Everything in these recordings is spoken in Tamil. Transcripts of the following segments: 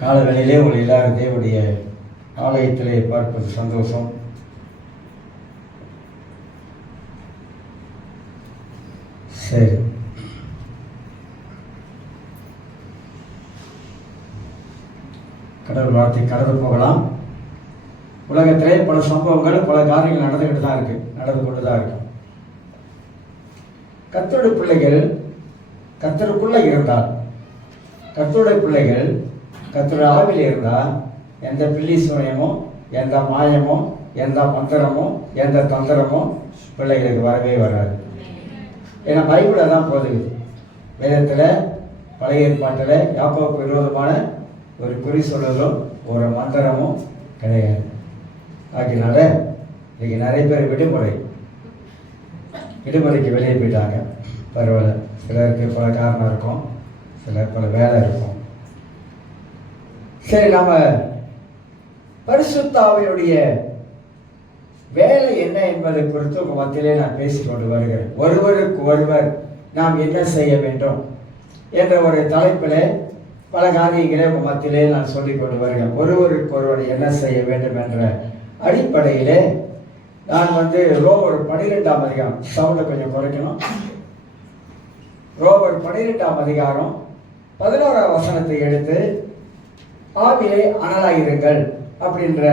காலங்களிலே உங்களை எல்லாரும் தேவனுடைய ஆலயத்திலே பார்ப்பது சந்தோஷம். சரி, கடவுள் வார்த்தை கடந்து போகலாம். உலகத்திலே பல சம்பவங்கள், பல காரியங்கள் நடந்து கொண்டு தான் இருக்கு. கர்த்தருடைய பிள்ளைகள் கர்த்தருக்குள்ள இருந்தால், கர்த்தருடைய பிள்ளைகள் கர்த்தருடைய ஆவியில் இருந்தால், எந்த பில்லி சூனியமோ, எந்த மாயமோ, எந்த மந்திரமோ, எந்த தந்திரமோ பிள்ளைகளுக்கு வரவே வராது. ஏன்னா பைபிள் தான் போகுது. வேதத்தில் பழைய ஏற்பாட்டில் யாக்கோபுக்கு விரோதமான ஒரு குறி சொல்லுதலும் ஒரு மந்திரமும் கிடையாது. ஆகினால இன்னைக்கு நிறைய பேர் விடுமுறைக்கு வெளியே போயிட்டாங்க. பரவாயில்ல, சிலருக்கு பல காரணம் இருக்கும், சிலர் பல வேலை இருக்கும். சரி, நம்ம பரிசுத்த ஆவியுடைய வேலை என்ன என்பதை குறித்து உங்கள் மத்தியிலே நான் பேசிக்கொண்டு வருகிறேன். ஒருவருக்கு ஒருவர் நாம் என்ன செய்ய வேண்டும் என்ற ஒரு தலைப்பில் பல காரியங்களை உங்கள் மத்தியிலே நான் சொல்லிக் கொண்டு வருகிறேன். ஒருவருக்கு ஒருவர் என்ன செய்ய வேண்டும் என்ற அடிப்படையிலே நான் ரோமர் 12ஆம் அதிகாரம், சவுண்டை கொஞ்சம் குறைக்கணும். ரோமர் 12ஆம் அதிகாரம் 11ஆம் வசனத்தை எடுத்து ஆவிலே அனலாயிருங்கள் அப்படின்ற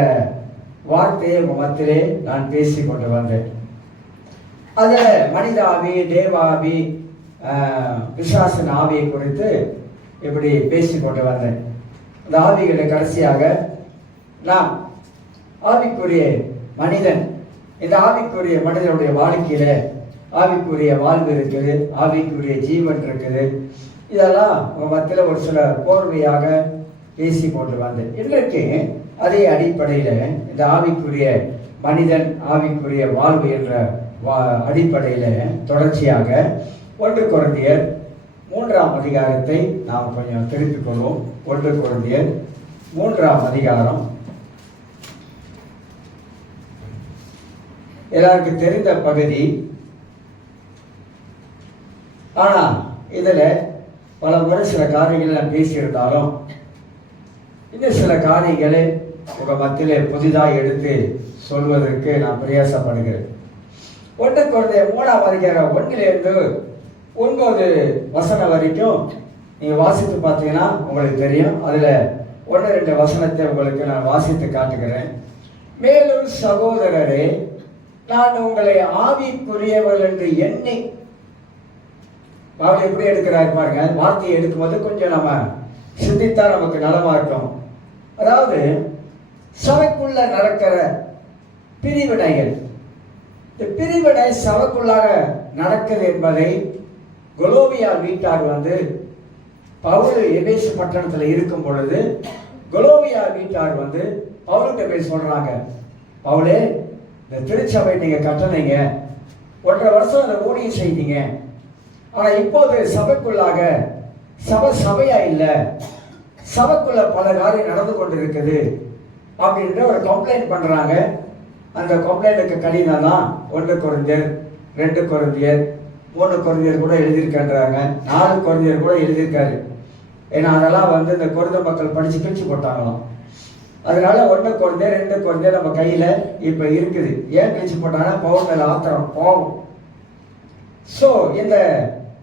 வார்த்தையை மத்தியிலே நான் பேசி கொண்டு வந்தேன். அதில் மனித ஆவி, தேவாவி, பிசாசின் ஆவியை குறித்து இப்படி பேசி கொண்டு வந்தேன். அந்த ஆவிகளை கடைசியாக நாம் ஆவிக்குரிய மனிதன், இந்த ஆவிக்குரிய மனிதனுடைய வாழ்க்கையில ஆவிக்குரிய வாழ்வு இருக்குது, ஆவிக்குரிய ஜீவன் இருக்குது. இதெல்லாம் உங்கள் மத்தியில் ஒரு சில கோர்வையாக பேசி கொண்டு வந்தேன். இன்றைக்கு அதே அடிப்படையில் இந்த ஆவிக்குரிய மனிதன், ஆவிக்குரிய வாழ்வு என்ற அடிப்படையில் தொடர்ச்சியாக 1 கொரிந்தியர் 3ஆம் அதிகாரத்தை நாம் கொஞ்சம் திருப்பிக் கொள்வோம். 1 கொரிந்தியர் 3ஆம் அதிகாரம் எல்லாருக்கும் தெரிந்த பகுதி. ஆனால் இதில் பல முறை சில காரியங்களை நான் பேசியிருந்தாலும் இன்னும் சில காரியங்களை உங்கள் மத்தியில் புதிதாக எடுத்து சொல்வதற்கு நான் பிரயாசப்படுகிறேன். 1 கொரிந்தியர் 3ஆம் அதிகாரம் 1லேருந்து 9 வசனம் வரைக்கும் நீங்கள் வாசித்து பார்த்தீங்கன்னா உங்களுக்கு தெரியும். அதில் 1-2 வசனத்தை உங்களுக்கு நான் வாசித்து காட்டுகிறேன். மேலும் சகோதரரே, நான் உங்களை ஆவிக்குரியவர்கள் என்று எண்ணி, அவர் எப்படி எடுக்கிறார் பாருங்க. வார்த்தையை எடுக்கும்போது கொஞ்சம் நம்ம சிந்தித்தா நமக்கு நலமா இருக்கும். அதாவது சபைக்குள்ள நடக்கிற பிரிவினைகள், இந்த பிரிவினை சபைக்குள்ளாக நடக்குது என்பதை கொலோவியா வீட்டார் பவுல் எபேசு பட்டணத்தில் இருக்கும் பொழுது கொலோவியா வீட்டார் பவுலுக்கு போய் சொல்றாங்க, பவுலே, இந்த திருச்சபை நீங்க கட்டணீங்க, 1.5 வருஷம் அதை ஊழியம் செய்தீங்க, ஆனா இப்போது சபைக்குள்ளாக சபையா இல்லை, சபைக்குள்ள பல காரியம் நடந்து கொண்டு இருக்குது அப்படின்ற ஒரு கம்ப்ளைண்ட் பண்றாங்க. அந்த கம்ப்ளைண்ட்டுக்கு கடிதம் தான் 1 கொரிந்தியர், 2 கொரிந்தியர், 3 கொரிந்தியர் கூட எழுதியிருக்காங்க, 4 கொரிந்தியர் கூட எழுதியிருக்காரு. ஏன்னா அதெல்லாம் இந்த கொரிந்த மக்கள் படிச்சு கிழிச்சு போட்டாங்களாம். அதனால 1 கொரிந்தியர், 2 கொரிந்தியர் நம்ம கையில இப்ப இருக்குது. ஏன் கிழிச்சு போட்டாங்கன்னா பவுல் மேல ஆத்திரம் போகும். ஸோ இந்த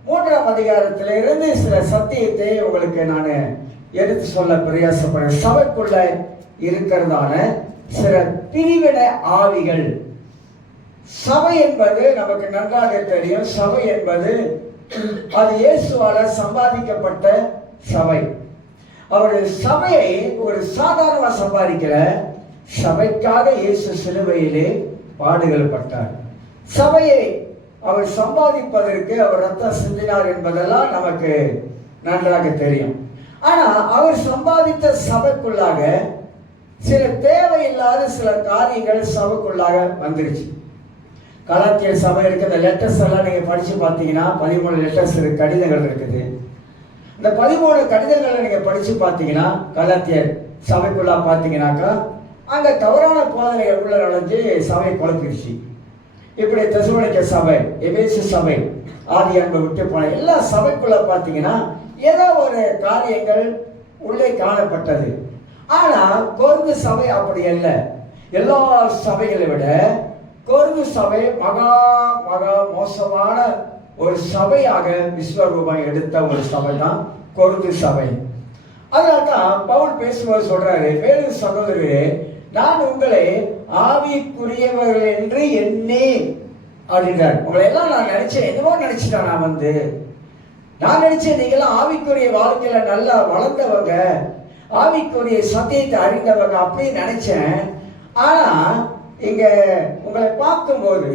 3ஆம் அதிகாரத்தில இருந்து சில சத்தியத்தை உங்களுக்கு நான் எடுத்து சொல்ல பிரயாசப்படுறேன். சபைக்குள்ள இருக்கிறதான சில பிரிவினை ஆவிகள். சபை என்பது நமக்கு நன்றாக தெரியும். சபை என்பது அது இயேசுவால சம்பாதிக்கப்பட்ட சபை. அவர் சபையை ஒரு சாதாரண சம்பாதிக்கல, சபைக்காக இயேசு சிலுவையிலே பாடுகள் பட்டார். சபையை அவர் சம்பாதிப்பதற்கு அவர் ரத்தம் சிந்தினார் என்பதெல்லாம் நமக்கு நன்றாக தெரியும். ஆனா அவர் சம்பாதித்த சபைக்குள்ளாக சில தேவையில்லாத சில காரியங்கள் சபைக்குள்ளாக வந்துருச்சு. கலாத்தியர் சபை இருக்கு. அந்த லெட்டர்ஸ் எல்லாம் நீங்க படிச்சு பார்த்தீங்கன்னா 13 லெட்டர்ஸ் கடிதங்கள் இருக்குது. இந்த 13 கடிதங்களை நீங்க படிச்சு பார்த்தீங்கன்னா கலாத்தியர் சபைக்குள்ளா பார்த்தீங்கன்னாக்கா அங்க தவறான போதனைகள் உள்ள நுழைஞ்சு சபை குழப்பிடுச்சு. இப்படி தெசலோனிக்க சபை, எபேசு சபை, ஆதி அன்பை விட்டு போன எல்லா சபைக்குள்ள பார்த்தீங்கன்னா ஏதோ ஒரு காரியங்கள் உள்ளே காணப்பட்டது. ஆனால் கொருந்து சபை அப்படி அல்ல. எல்லா சபைகளை விட கொருந்து சபை மகா மகா மோசமான ஒரு சபையாக விஸ்வரூபம் எடுத்த ஒரு சபை தான் கொருந்து சபை. அதனால்தான் பவுல் பேசும்போது சொல்றாரு, மேலும் சகோதரரே, நான் உங்களை ஆவிக்குரியவர்கள் என்று எண்ணி அப்படின்றார். உங்களை எல்லாம் நான் நினைச்சேன், என்னவோ நினைச்சிட்டேன். நான் நினைச்சேன் நீங்களாம் ஆவிக்குரிய வாழ்க்கையில நல்லா வளர்ந்தவங்க, ஆவிக்குரிய சத்தியத்தை அறிந்தவங்க அப்படின்னு நினைச்சேன். ஆனா இங்க உங்களை பார்க்கும்போது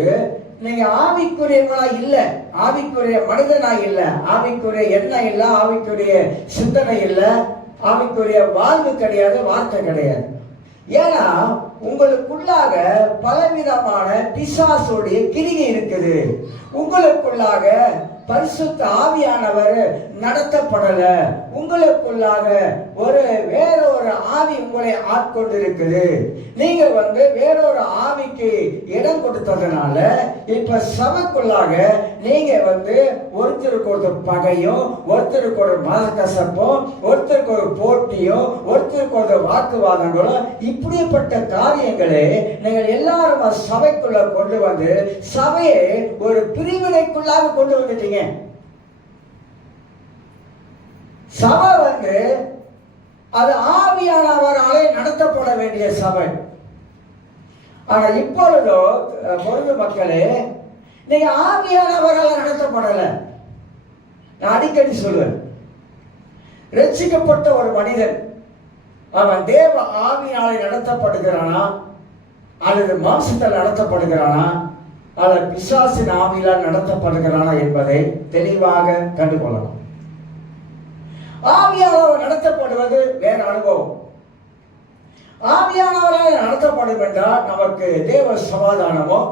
நீங்க ஆவிக்குரியவங்களா இல்ல, ஆவிக்குரிய மனிதனா இல்ல, ஆவிக்குரிய எண்ணம் இல்ல, ஆவிக்குரிய சிந்தனை இல்ல, ஆவிக்குரிய வாழ்வு கிடையாது, வார்த்தை கிடையாது. ஏன்னா உங்களுக்குள்ளாக பலவிதமான பிசாசுடைய கிரியை இருக்குது. உங்களுக்குள்ளாக பரிசுத்த ஆவியானவர் நடத்தப்படல. உங்களுக்குள்ளாக வேறொரு ஆவி உங்களை ஆட்கொண்டிருக்குது. நீங்க வேறொரு ஆவிக்கு இடம் கொடுத்ததுனால இப்ப சபைக்குள்ளாக நீங்க ஒருத்தருக்கு ஒரு பகையும், ஒருத்தருக்கு ஒரு மனக்கசப்பும், ஒருத்தருக்கு ஒரு போட்டியும், ஒருத்தருக்கு ஒரு வாக்குவாதங்களும், இப்படிப்பட்ட காரியங்களை நீங்கள் எல்லாரும் சபைக்குள்ள கொண்டு வந்து சபையை ஒரு பிரிவினைக்குள்ளாக கொண்டு வந்துட்டீங்க. சபை அது ஆவியானவராலே நடத்தப்பட வேண்டிய சபை. ஆனா இப்பொழுதோ பொருள் மக்களே, நீங்க ஆவியானவரால் நடத்தப்படல. நான் அடிக்கடி சொல்லுவேன், ரட்சிக்கப்பட்ட ஒரு மனிதன் அவன் தேவ ஆவியாலே நடத்தப்படுகிறானா அல்லது மாம்சத்தால் நடத்தப்படுகிறானா அல்லது பிசாசின் ஆவியால் நடத்தப்படுகிறானா என்பதை தெளிவாக கண்டுகொள்ளலாம். ஆவியானவர் நடத்தப்படுவது வேற அனுபவம். ஆவியானவரால் நடத்தப்படும் என்றால் நமக்கு தேவ சமாதானமும்,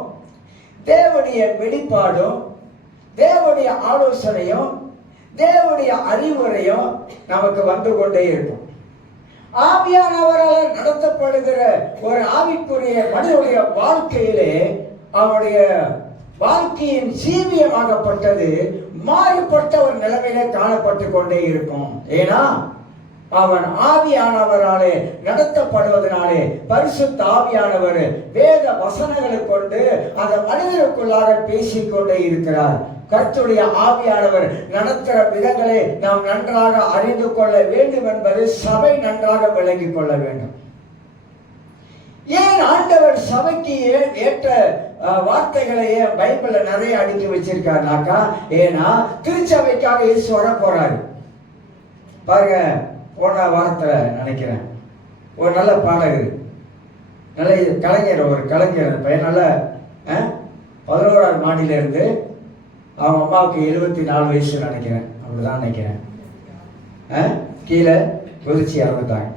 தேவனுடைய வெளிப்பாடும், தேவனுடைய ஆலோசனையும், தேவனுடைய அறிவுரையும் நமக்கு வந்து கொண்டே இருக்கும். ஆவியானவரால் நடத்தப்படுகிற ஒரு ஆவிக்குரிய மனிதனுடைய வாழ்க்கையிலே அவனுடைய வாழ்க்கையின் ஜீவியமாகப்பட்டது மாறுபட்ட ஒரு நிலைமையில காணப்பட்டு கொண்டே இருக்கும். ஏன்னா அவன் ஆவியானவராலே நடத்தப்படுவதனாலே பரிசுத்த ஆவியானவர் வேத வசனங்களை கொண்டு அந்த மனிதனுக்குள்ளாக பேசிக்கொண்டே இருக்கிறார். கர்த்தருடைய ஆவியானவர் நடத்துகிற விதங்களை நாம் நன்றாக அறிந்து கொள்ள வேண்டும் என்பது சபை நன்றாக விளங்கிக் கொள்ள வேண்டும். ஏன் ஆண்டவர் சபைக்கு ஏற்ற வார்த்தைகளையே பைபிள்ல நிறைய அடுக்கி வச்சிருக்காருனாக்கா, ஏன்னா திருச்சபைக்காக இயேசு வர போறாரு. பாருங்க, போன வாரத்துல நினைக்கிறேன் ஒரு நல்ல பாடகர், நல்ல கலைஞர், ஒரு கலைஞர் பையன், நல்ல 11ஆவது மாடியில இருந்து அவங்க அம்மாவுக்கு 74 வயசு நினைக்கிறேன், அப்படிதான் நினைக்கிறேன், கீழே குதிச்சு இறந்துட்டாங்க.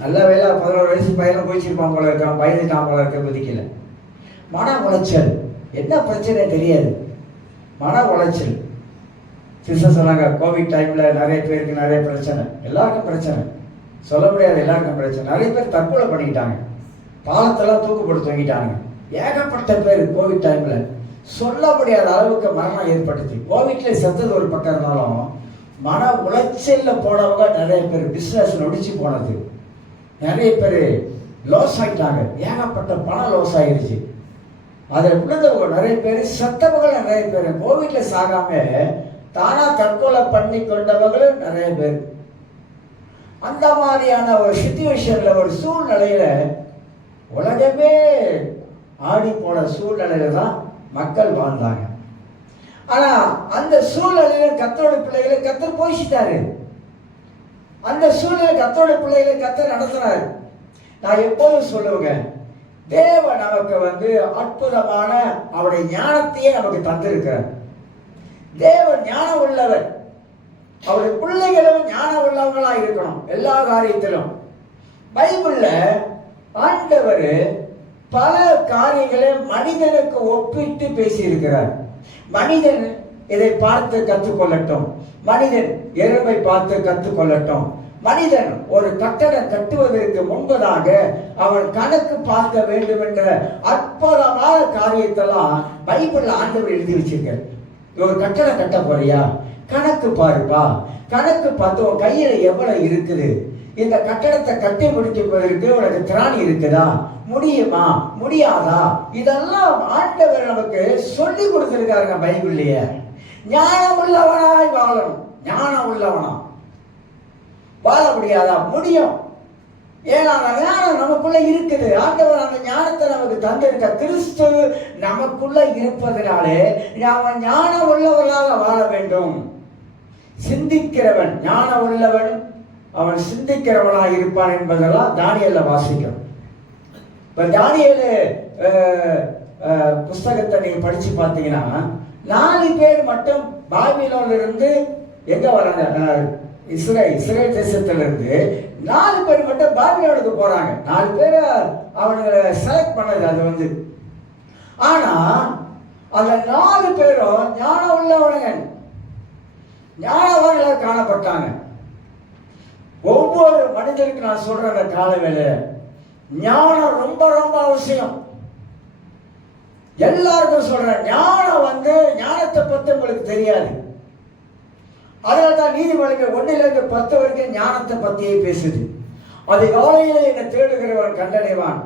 நல்ல வேலை 11 வயசு பையனை போயிச்சிருப்பான் போல இருக்கான், பயந்துட்டான் போல இருக்க, குதிக்கல. மன உளைச்சல், என்ன பிரச்சனை தெரியாது, மன உளைச்சல். சிஸ்டர் சொன்னாங்க, கோவிட் டைம்ல நிறைய பேருக்கு நிறைய பிரச்சனை, எல்லாருக்கும் பிரச்சனை, சொல்ல முடியாது, எல்லாருக்கும் பிரச்சனை. நிறைய பேர் தற்கொலை பண்ணிக்கிட்டாங்க, பாலத்தெல்லாம் தூக்கு போட்டு தூங்கிட்டாங்க. ஏகப்பட்ட பேர் கோவிட் டைம்ல சொல்ல முடியாத அளவுக்கு மரணம் ஏற்பட்டுச்சு. கோவிட்ல செத்தது ஒரு பக்கம் இருந்தாலும் மன உளைச்சல்ல போனவங்க நிறைய பேர், பிசினஸ் நொடிச்சு போனது, நிறைய பேர் லாஸ் ஆகிட்டாங்க, ஏகப்பட்ட பணம் லாஸ் ஆகிருச்சு. அதில் விழுந்தவங்க நிறைய பேர், செத்தவங்க நிறைய பேர், கோவிட்ல சாகாம தானா தற்கொலை பண்ணி கொண்டவங்களும் நிறைய பேர். அந்த மாதிரியான ஒரு சிச்சுவேஷன்ல, ஒரு சூழ்நிலையில உலகமே ஆடி போன சூழ்நிலையில தான் மக்கள் வாழ்ந்தாங்க. ஆனா அந்த சூழ்நிலையில கர்த்தருடைய பிள்ளைகளை கர்த்தர் போஷித்தாரு. அந்த சூழ்நிலை கர்த்தருடைய பிள்ளைகளை கர்த்தர் நடத்தினார். நான் எப்போதும் சொல்லுவேங்க, தேவன் நமக்கு அற்புதமான அவருடைய ஞானத்தையே நமக்கு தந்திருக்கிறார். தேவன் ஞானம் உள்ளவர், அவருடைய பிள்ளைகளும் ஞானம் உள்ளவங்களா இருக்கணும் எல்லா காரியத்திலும். பைபிள்ல ஆண்டவர் பல காரியங்களை மனிதனுக்கு ஒப்பிட்டு பேசி இருக்கிறார். மனிதன் இதை பார்த்து கற்றுக்கொள்ளட்டும், மனிதன் எறும்பை பார்த்து கற்றுக்கொள்ளட்டும், மனிதன் ஒரு கட்டடம் கட்டுவதற்கு முன்பதாக அவன் கணக்கு பார்க்க வேண்டும் என்ற அற்புதமான காரியத்தெல்லாம் பைபிள்ல ஆண்டவர் எழுதி வச்சிருக்கார். ஒரு கட்டடம் கட்ட போறியா, கணக்கு பாருப்பா, கணக்கு பார்த்து உன் கையில எவ்வளவு இருக்குது, இந்த கட்டடத்தை கட்டி முடிப்பதற்கு உனக்கு திராணி இருக்குதா, முடியுமா, முடியாதா? இதெல்லாம் ஆண்டவர் நமக்கு சொல்லி கொடுத்திருக்காருங்க பைபிள்லயே. ஞானம் உள்ளவனாய் வாழணும். ஞானம் உள்ளவனா வாழ முடியாதா? முடியும். ஏன்னா அந்த ஞானம் நமக்குள்ள இருக்குது. ஆண்டவர் அந்த ஞானத்தை நமக்கு தந்திருக்க. கிறிஸ்து நமக்குள்ள இருப்பதனாலே நாம ஞானம் உள்ளவர்களாக வாழ வேண்டும். சிந்திக்கிறவன் ஞானம் உள்ளவன், அவன் சிந்திக்கிறவனாக இருப்பான் என்பதெல்லாம் தானியேல்ல வாசிக்கும். இப்ப தானியேல் புஸ்தகத்தை நீங்க படிச்சு பார்த்தீங்கன்னா 4 பேர் மட்டும் பாபிலோன்ல இருந்து எங்க வராங்க, இஸ்ரேல் தேசத்திலிருந்து 4 பேர் மட்டும் பாபிலோனுக்கு போறாங்க. 4 பேர் அவனுங்களை செலக்ட் பண்ணது அது ஆனா அந்த 4 பேரும் ஞானம் உள்ளவனுங்க, ஞானவான்களாக காணப்பட்டாங்க. ஒவ்வொரு மனிதருக்கு நான் சொல்றேன், அந்த கால வேளையில ஞானம் ரொம்ப ரொம்ப அவசியம். எல்லாருக்கும் சொல்றேன், ஞானம் ஞானத்தை பத்தி உங்களுக்கு தெரியாது. அதனால்தான் நீதிமொழிகள் 1-10 வரைக்கும் ஞானத்தை பத்தியே பேசுது. அதிகாலையில என்னை தேடுகிறவன் கண்டடைவான்.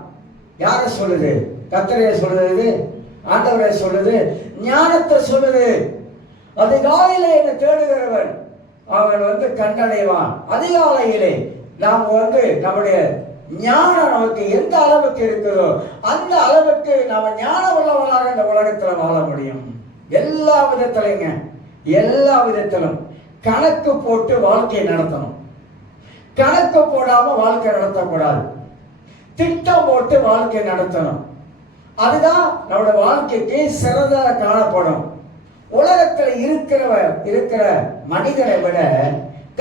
யார சொல்லுது? கர்த்தரைய சொல்லுது, ஆண்டவரை சொல்லுது, ஞானத்தை சொல்லுது. அதிகாலையில என்னை தேடுகிறவன் அவன் கண்டடைவான். அதிகாலையிலே நாம் நம்முடைய ஞானம் நமக்கு எந்த அளவுக்கு இருக்குதோ அந்த அளவுக்கு நாம ஞானம் உள்ளவனாக இந்த உலகத்துல வாழ முடியும். எல்லா விதத்திலைங்க, எல்லா விதத்திலும் கணக்கு போட்டு வாழ்க்கையை நடத்தணும். கணக்கு போடாம வாழ்க்கை நடத்தக்கூடாது. திட்டம் போட்டு வாழ்க்கை நடத்தணும். அதுதான் நம்முடைய வாழ்க்கைக்கு சிறந்ததாக காணப்படும். உலகத்தில் இருக்கிற மனிதனை விட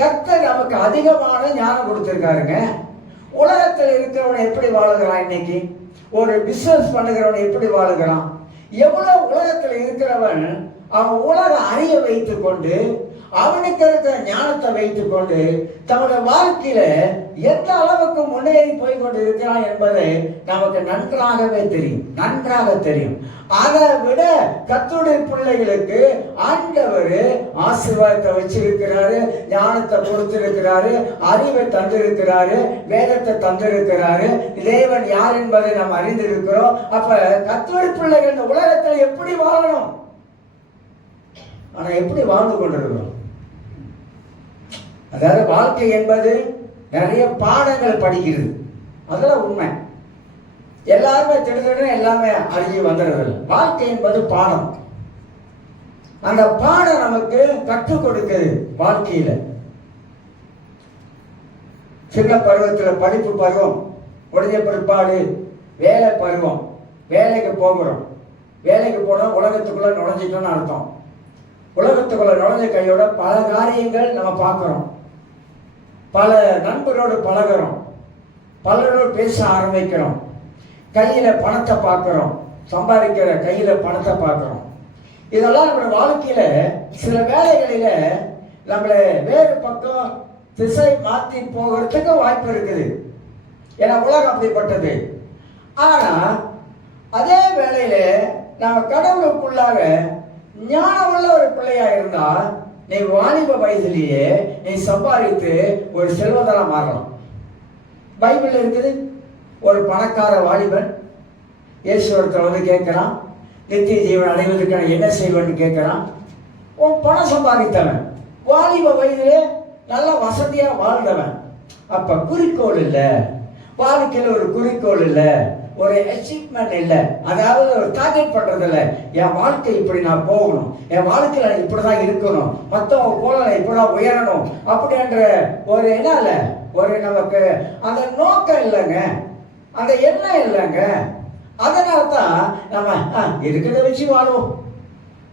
கர்த்தர் நமக்கு அதிகமான ஞானம் கொடுத்திருக்காருங்க. உலகத்தில் இருக்கிறவன் எப்படி வாழுகிறான்? இன்னைக்கு ஒரு பிசினஸ் பண்ணுகிறவன் எப்படி வாழுகிறான்? எவ்வளவு உலகத்தில் இருக்கிறவன் அவன் உலக அறிய வைத்துக் கொண்டு, அவனுக்கு இருக்கிற ஞானத்தை வைத்துக் கொண்டு தன்னுடைய வாழ்க்கையில எந்த அளவுக்கு முன்னேறி போய் கொண்டு இருக்கிறான் என்பதை நமக்கு நன்றாகவே தெரியும், நன்றாக தெரியும். அதை விட கர்த்தருடைய பிள்ளைகளுக்கு ஆண்டவர் ஆசீர்வாதத்தை வச்சிருக்கிறாரு, ஞானத்தை கொடுத்திருக்கிறாரு, அறிவை தந்திருக்கிறாரு, வேதத்தை தந்திருக்கிறாரு. தேவன் யார் என்பதை நாம் அறிந்திருக்கிறோம். அப்ப கர்த்தருடைய பிள்ளைகள் இந்த உலகத்தில் எப்படி வாழணும்? ஆனா எப்படி வாழ்ந்து கொண்டிருக்கிறோம்? அதாவது வாழ்க்கை என்பது நிறைய பாடங்கள் படிக்கிறது, அதெல்லாம் உண்மை. எல்லாருமே திடீர்னு எல்லாமே அறிஞ்சு வந்துடுறது. வாழ்க்கை என்பது பாடம். அந்த பாடம் நமக்கு கற்றுக் கொடுக்குது வாழ்க்கையில. சின்ன பருவத்தில் படிப்பு பருவம், முடிஞ்ச பிற்பாடு வேலை பருவம், வேலைக்கு போகிறோம். வேலைக்கு போனோம், உலகத்துக்குள்ள நுழைஞ்சிட்டோம்னு அர்த்தம். உலகத்துக்குள்ள நுழைஞ்ச கையோட பல காரியங்கள் நம்ம பார்க்கிறோம். பல நண்பரோடு பழகிறோம், பலரோடு பேச ஆரம்பிக்கிறோம், கையில பணத்தை பார்க்கிறோம், சம்பாதிக்கிற கையில பணத்தை பார்க்கிறோம். இதெல்லாம் நம்மளோட வாழ்க்கையில சில வேலைகளில நம்மளை வேறு பக்கம் திசை மாற்றி போகிறதுக்கு வாய்ப்பு இருக்குது. ஏன்னா உலகம் அப்படிப்பட்டது. ஆனா அதே வேளையில நம்ம கடவுளுக்குள்ளாக ஞானமுள்ள ஒரு பிள்ளையா இருந்தா நீ வாலிப வயதிலேயே நீ சம்பாதித்து ஒரு செல்வந்தரா மாறலாம். பைபிள் இருக்குது. ஒரு பணக்கார வாலிபன் ஈஸ்வரத்தில் கேட்கிறான், நித்திய ஜீவன் அடைவதற்கு நான் என்ன செய்வேன்னு கேட்கிறான். உன் பணம் சம்பாதித்தவன், வாலிப வயதிலே நல்ல வசதியா வாழ்ந்தவன். அப்ப குறிக்கோள் இல்லை, வாழ்க்கையில் ஒரு குறிக்கோள் இல்லை, ஒரு அச்சீவ்மெண்ட் இல்லை, அதாவது ஒரு டார்கெட் பண்றது இல்லை. என் வாழ்க்கை இப்படி நான் போகணும், என் வாழ்க்கையில இப்படிதான் இருக்கணும், மற்றவங்க போல இப்படிதான் உயரணும் அப்படின்ற ஒரு என்ன இல்லை, ஒரு நமக்கு அந்த நோக்கம் இல்லைங்க, அந்த எண்ணம் இல்லைங்க. அதனால தான் நம்ம இருக்கிறத வச்சு வாழும்,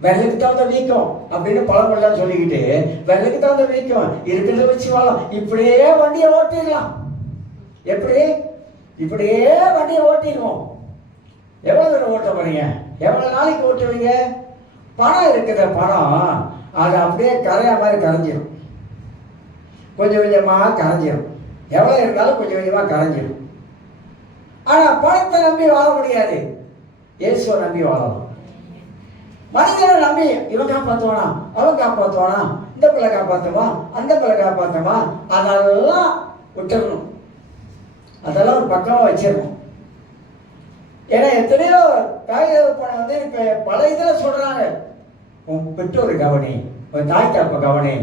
வெள்ளைக்கு தகுந்த வீக்கம் அப்படின்னு பழமொழிலாம் சொல்லிக்கிட்டு வெள்ளைக்கு தகுந்த வீக்கம் இருக்கிறத வச்சு வாழும். இப்படியே வண்டியை ஓட்டிடலாம். எப்படி? இப்படியே வண்டியை ஓட்டிடுவோம். எவ்வளவு தூரம் ஓட்ட போறீங்க? எவ்வளவு நாளைக்கு ஓட்டுவீங்க? பணம் இருக்கிற பணம் அது அப்படியே கரையா மாதிரி கரைஞ்சிடும், கொஞ்சம் கொஞ்சமா கரைஞ்சிடும். எவ்வளவு இருந்தாலும் கொஞ்சம் கொஞ்சமா கரைஞ்சிடும். ஆனா பணத்தை நம்பி வாழ முடியாது, இயேசுவை நம்பி வாழலாம். மனிதனை நம்பி இவன் காப்பாற்றுவானா, அவன் காப்பாற்றுவானா, இந்த பிள்ளை காப்பாற்றுமா, அந்த பிள்ளை காப்பாற்றுமா, அதெல்லாம் விட்டுறணும். அதெல்லாம் ஒரு பக்கமாக வச்சிடணும். ஏன்னா எத்தனையோ தாய் தகப்பனை வந்து இப்போ பல இதில் சொல்கிறாங்க, உன் பெற்றோர் கவனி, உன் தாய் தகப்ப கவனி,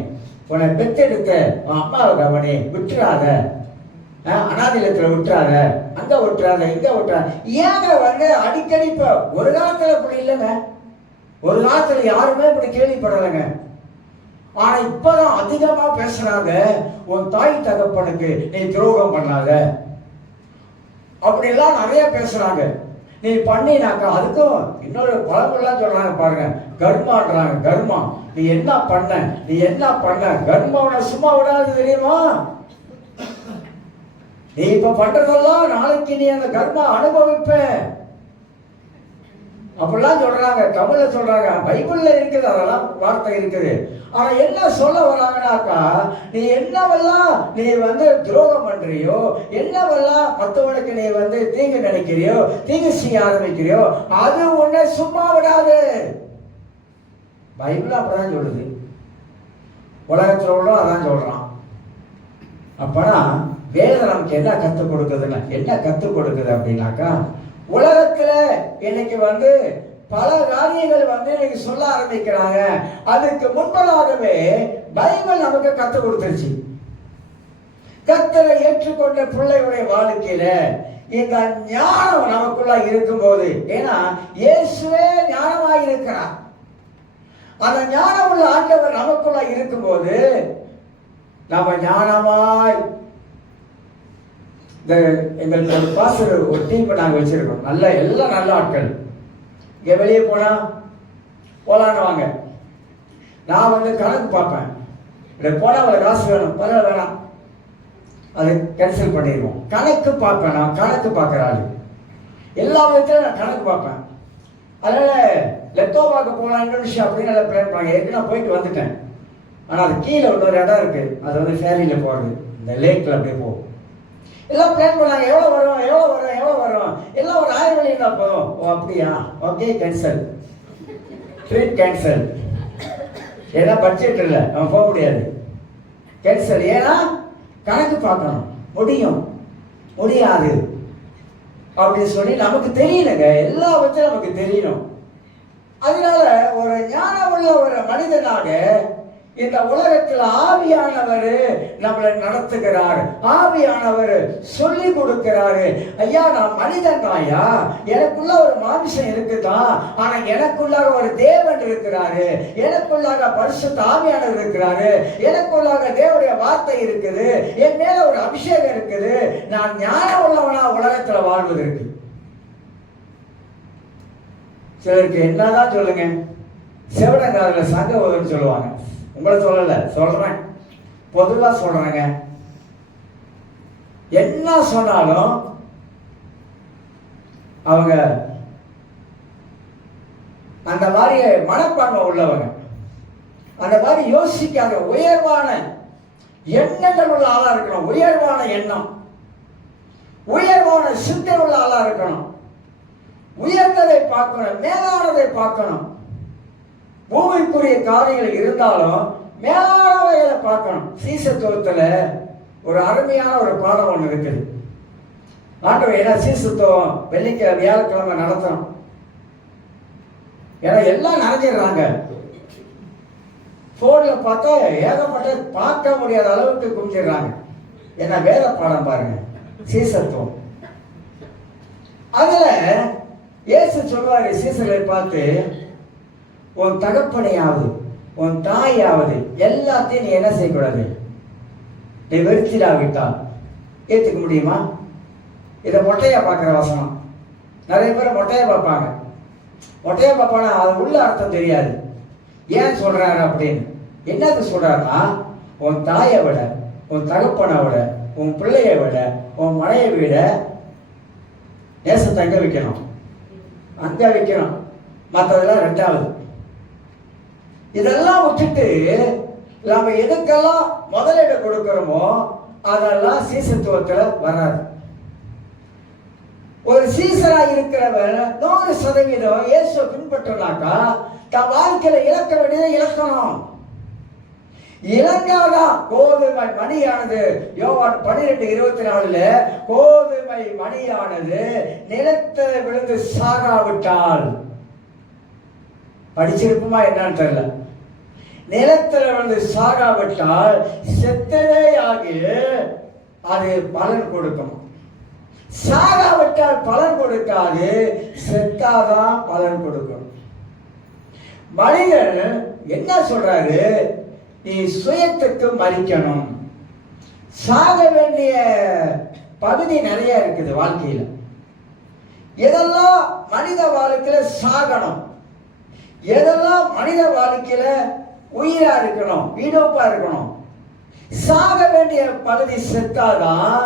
உன்னை பெற்றெடுத்த உன் அம்மாவை கவனி, விட்டுறாத, அனாதிலத்தில் விட்டுறாத, அங்கே விட்டுறாத, இங்கே விட்டுறாத. ஏங்க வந்து அடிக்கடி இப்போ ஒரு காலத்தில் இப்படி இல்லைங்க, ஒரு காலத்தில் யாருமே இப்படி கேள்விப்படலைங்க. ஆனா இப்பதான் அதிகமா பேசுறாங்க, உன் தாய் தகப்பனுக்கு நீ துரோகம் பண்ணாத, அப்படிலாம் நிறைய பேசுறாங்க. நீ பண்ணினாக்கா அதுக்கும் இன்னொரு பழமெல்லாம் சொல்றாங்க பாருங்க, கர்மான்றாங்க. கர்மா, நீ என்ன பண்ண, நீ என்ன பண்ண, கர்மாவனை சும்மா விடாது தெரியுமா? நீ இப்ப பண்றதெல்லாம் நாளைக்கு நீ அந்த கர்மா அனுபவிப்ப, அப்படிலாம் சொல்றாங்க. தமிழ்ல சொல்றாங்க, பைபிள்ல இருக்குது, அதெல்லாம் வார்த்தை இருக்குது. ஆனா என்ன சொல்ல வராங்கனாக்கா, நீ என்னவெல்லாம் நீ வந்து துரோகம் பண்றியோ, என்னவெல்லாம் மற்றவனுக்கு நீ வந்து தீங்கு நினைக்கிறியோ, தீங்கு செய்ய ஆரம்பிக்கிறியோ, அது உன்னை சும்மா விடாது. பைபிள் அப்படிதான் சொல்லுது, உலகத்தில் உள்ள அதான் சொல்றான். அப்பனா வேதம் நமக்கு என்ன கற்றுக் கொடுக்குதுன்னா, என்ன கற்றுக் கொடுக்குது அப்படின்னாக்கா, உலகத்துல இன்னைக்கு வந்து பல காரியங்கள் வந்து இன்னைக்கு சொல்ல ஆரம்பிக்கிறாங்க. அதுக்கு முன்பதாகவே பைபிள் நமக்கு கற்றுக் கொடுத்துருச்சு. கர்த்தரை ஏற்றுக்கொண்ட பிள்ளையுடைய வாழ்க்கையில இந்த ஞானம் நமக்குள்ள இருக்கும்போது, ஏன்னா இயேசுவே ஞானமாய் இருக்கிறார், அந்த ஞானம் உள்ள ஆண்டவர் நமக்குள்ள இருக்கும்போது நம்ம ஞானமாய் எங்களுக்கு ஒரு பாஸ்டர் ஒரு டீம் நாங்கள் வச்சிருக்கோம், நல்ல எல்லாம் நல்ல ஆட்கள். இங்கே வெளியே போனால் போலான்னு வாங்க, நான் வந்து கணக்கு பார்ப்பேன். இப்படி போனால் அவளை காசு வேணும், பரவாயில்ல வேணாம், அது கேன்சல் பண்ணிடுவோம். கணக்கு பார்ப்பேன், நான் கணக்கு பார்க்குற ஆள், எல்லா விதத்திலும் நான் கணக்கு பார்ப்பேன். அதனால் லெத்தோவாக்கு போகலாம், இந்தோனேஷியா அப்படின்னு நல்லா பிளான் பண்ணாங்க. ஏற்கனவே நான் போயிட்டு வந்துட்டேன். ஆனால் அது கீழே இன்னொரு இடம் இருக்குது, அது வந்து ஃபேரியில் போகிறது, இந்த லேக்கில் அப்படியே போகும். எல்லாம் பிளான் பண்ணாங்க, எவ்வளோ வரும் எவ்வளோ வரும் எவ்வளோ வரும், எல்லாம் ஒரு 1000 வெள்ளி இருந்தால் போதும். ஓ அப்படியா, ஓகே கேன்சல், ட்ரீட் கேன்சல். ஏன்னா பட்ஜெட் இல்லை, நம்ம போக முடியாது, கேன்சல். ஏன்னா கணக்கு பார்க்கணும், முடியாது அப்படின்னு சொல்லி நமக்கு தெரியலங்க, எல்லா வச்சும் நமக்கு தெரியணும். அதனால ஒரு ஞானமுள்ள ஒரு மனிதனாக இந்த உலகத்தில் ஆவியானவர் நம்மளை நடத்துகிறார், ஆவியானவர் சொல்லி கொடுக்கிறாரு. ஐயா நான் மனிதன் தாயா, எனக்குள்ள ஒரு மாமிசம் இருக்குதா, ஆனா எனக்குள்ளாக ஒரு தேவன் இருக்கிறாரு, எனக்குள்ளாக பரிசுத்த ஆவியானவர் இருக்கிறாரு, எனக்குள்ளாக தேவனுடைய வார்த்தை இருக்குது, என் மேல ஒரு அபிஷேகம் இருக்குது, நான் ஞானம் உள்ளவனா உலகத்துல வாழ்வதற்கு. சிலருக்கு என்னதான் சொல்லுங்க, செவனங்காலில் சங்கவதன்னு சொல்லுவாங்க. உங்களை சொல்லல, சொல்றேன், பொதுவா சொல்றேங்க. என்ன சொன்னாலும் அவங்க அந்த மாதிரி மனப்பான்மை உள்ளவங்க, அந்த மாதிரி யோசிக்காத உயர்வான எண்ணங்கள் உள்ள ஆளா இருக்கணும். உயர்வான எண்ணம், உயர்வான சிந்தனை உள்ள ஆளா இருக்கணும். உயர்ந்ததை பார்க்கணும், மேலானதை பார்க்கணும். பூமிக்குரிய காரியங்கள் இருந்தாலும் மேலானவைகளை பார்க்கணும். சீசத்துவத்துல ஒரு அருமையான ஒரு பாடம் ஒன்று இருக்குது. ஆண்டவர் ஏன்னா சீசத்துவம் வெள்ளிக்கிழமை வியாழக்கிழமை நடத்தணும். ஏன்னா எல்லாம் நிறைஞ்சிடுறாங்க. போன்ல பார்த்தா ஏகப்பட்ட பார்க்க முடியாத அளவுக்கு குமிஞ்சிடுறாங்க. ஏன்னா வேத பாடம் பாருங்க, சீசத்துவம். அதுல இயேசு சொல்வாரு சீசர்களை பார்த்து, உன் தகப்பனையாவது உன் தாயாவது எல்லாத்தையும் நீ என்ன செய்யக்கூடாது, நீ வெறுத்திடாவிட்டால் ஏற்றுக்க முடியுமா? இதை மொட்டையா பார்க்குற வசனம். நிறைய பேர் மொட்டையா பார்ப்பாங்க. மொட்டையா பார்ப்பானா அது உள்ள அர்த்தம் தெரியாது. ஏன் சொல்றாரு அப்படின்னு, என்னது சொல்றாருன்னா, உன் தாயை விட, உன் தகப்பனை விட, உன் பிள்ளையை விட, உன் மனையை விட நேசத்தை அங்கே வைக்கணும், அங்கே வைக்கணும், மற்றதெல்லாம் ரெண்டாவது. இதெல்லாம் விட்டுட்டு நம்ம எதுக்கெல்லாம் முதலிடம் கொடுக்கிறோமோ அதெல்லாம் சீசத்துவத்துல வராது. ஒரு சீசரா இருக்கிறவன் 100% இயேசுவை பின்பற்றினாக்கா தன் வாழ்க்கையில இழக்க வேண்டியதை இழக்கணும். இலங்காதா கோதுமை மணியானது யோவான் 12:24 கோதுமை மணியானது நிலத்தில் விழுந்து சாகாவிட்டால், படிச்சிருக்குமா என்னன்னு தெரியல, நிலத்தில் விழுந்து சாகாவிட்டால் செத்ததே ஆகி அது பலன் கொடுக்கும். சாகாவிட்டால் பலன் கொடுக்காது, செத்தாதான் பலன் கொடுக்கும். மனிதன் என்ன சொல்றாரு? நீ சுயத்துக்கு மறிக்கணும். சாக வேண்டிய பகுதி நிறைய இருக்குது வாழ்க்கையில. எதெல்லாம் மனித வாழ்க்கையில சாகணும், எதெல்லாம் மனித வாழ்க்கையில உயிரா இருக்கணும், வீடோப்பா இருக்கணும். சாக வேண்டிய பகுதி செத்தாதான்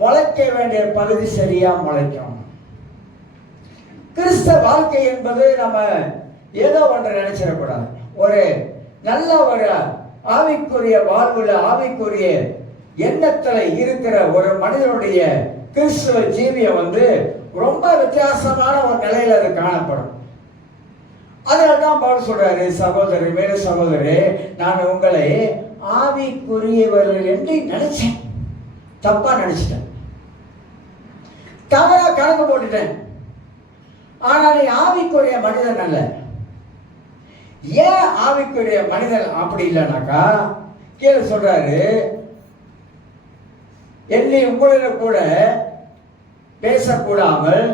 முளைக்க வேண்டிய பகுதி சரியா முளைக்கும். கிறிஸ்தவ வாழ்க்கை என்பது நம்ம ஏதோ ஒன்று நினைச்சிடக்கூடாது. ஒரு நல்ல ஒரு ஆவிக்குரிய வாழ்வுல, ஆவிக்குரிய எண்ணத்துல இருக்கிற ஒரு மனிதனுடைய கிறிஸ்துவ ஜீவியம் ரொம்ப வித்தியாசமான ஒரு நிலையில அது காணப்படும். அதனால்தான் பவுல் சொல்றாரு, சகோதரி மேல சகோதரே, நான் உங்களை ஆவிக்குரியவர்கள் என்று நினைச்சேன், தப்பா நினைச்சிட்டேன், தவறா கணக்கு போட்டுட்டேன். ஆனா நீ ஆவிக்குரிய மனிதன் அல்ல. ஏன் ஆவிக்குரிய மனிதன் அப்படி இல்லைனாக்கா, கீழே சொல்றாரு, என்னை உங்களிடம் கூட பேசக்கூடாமல்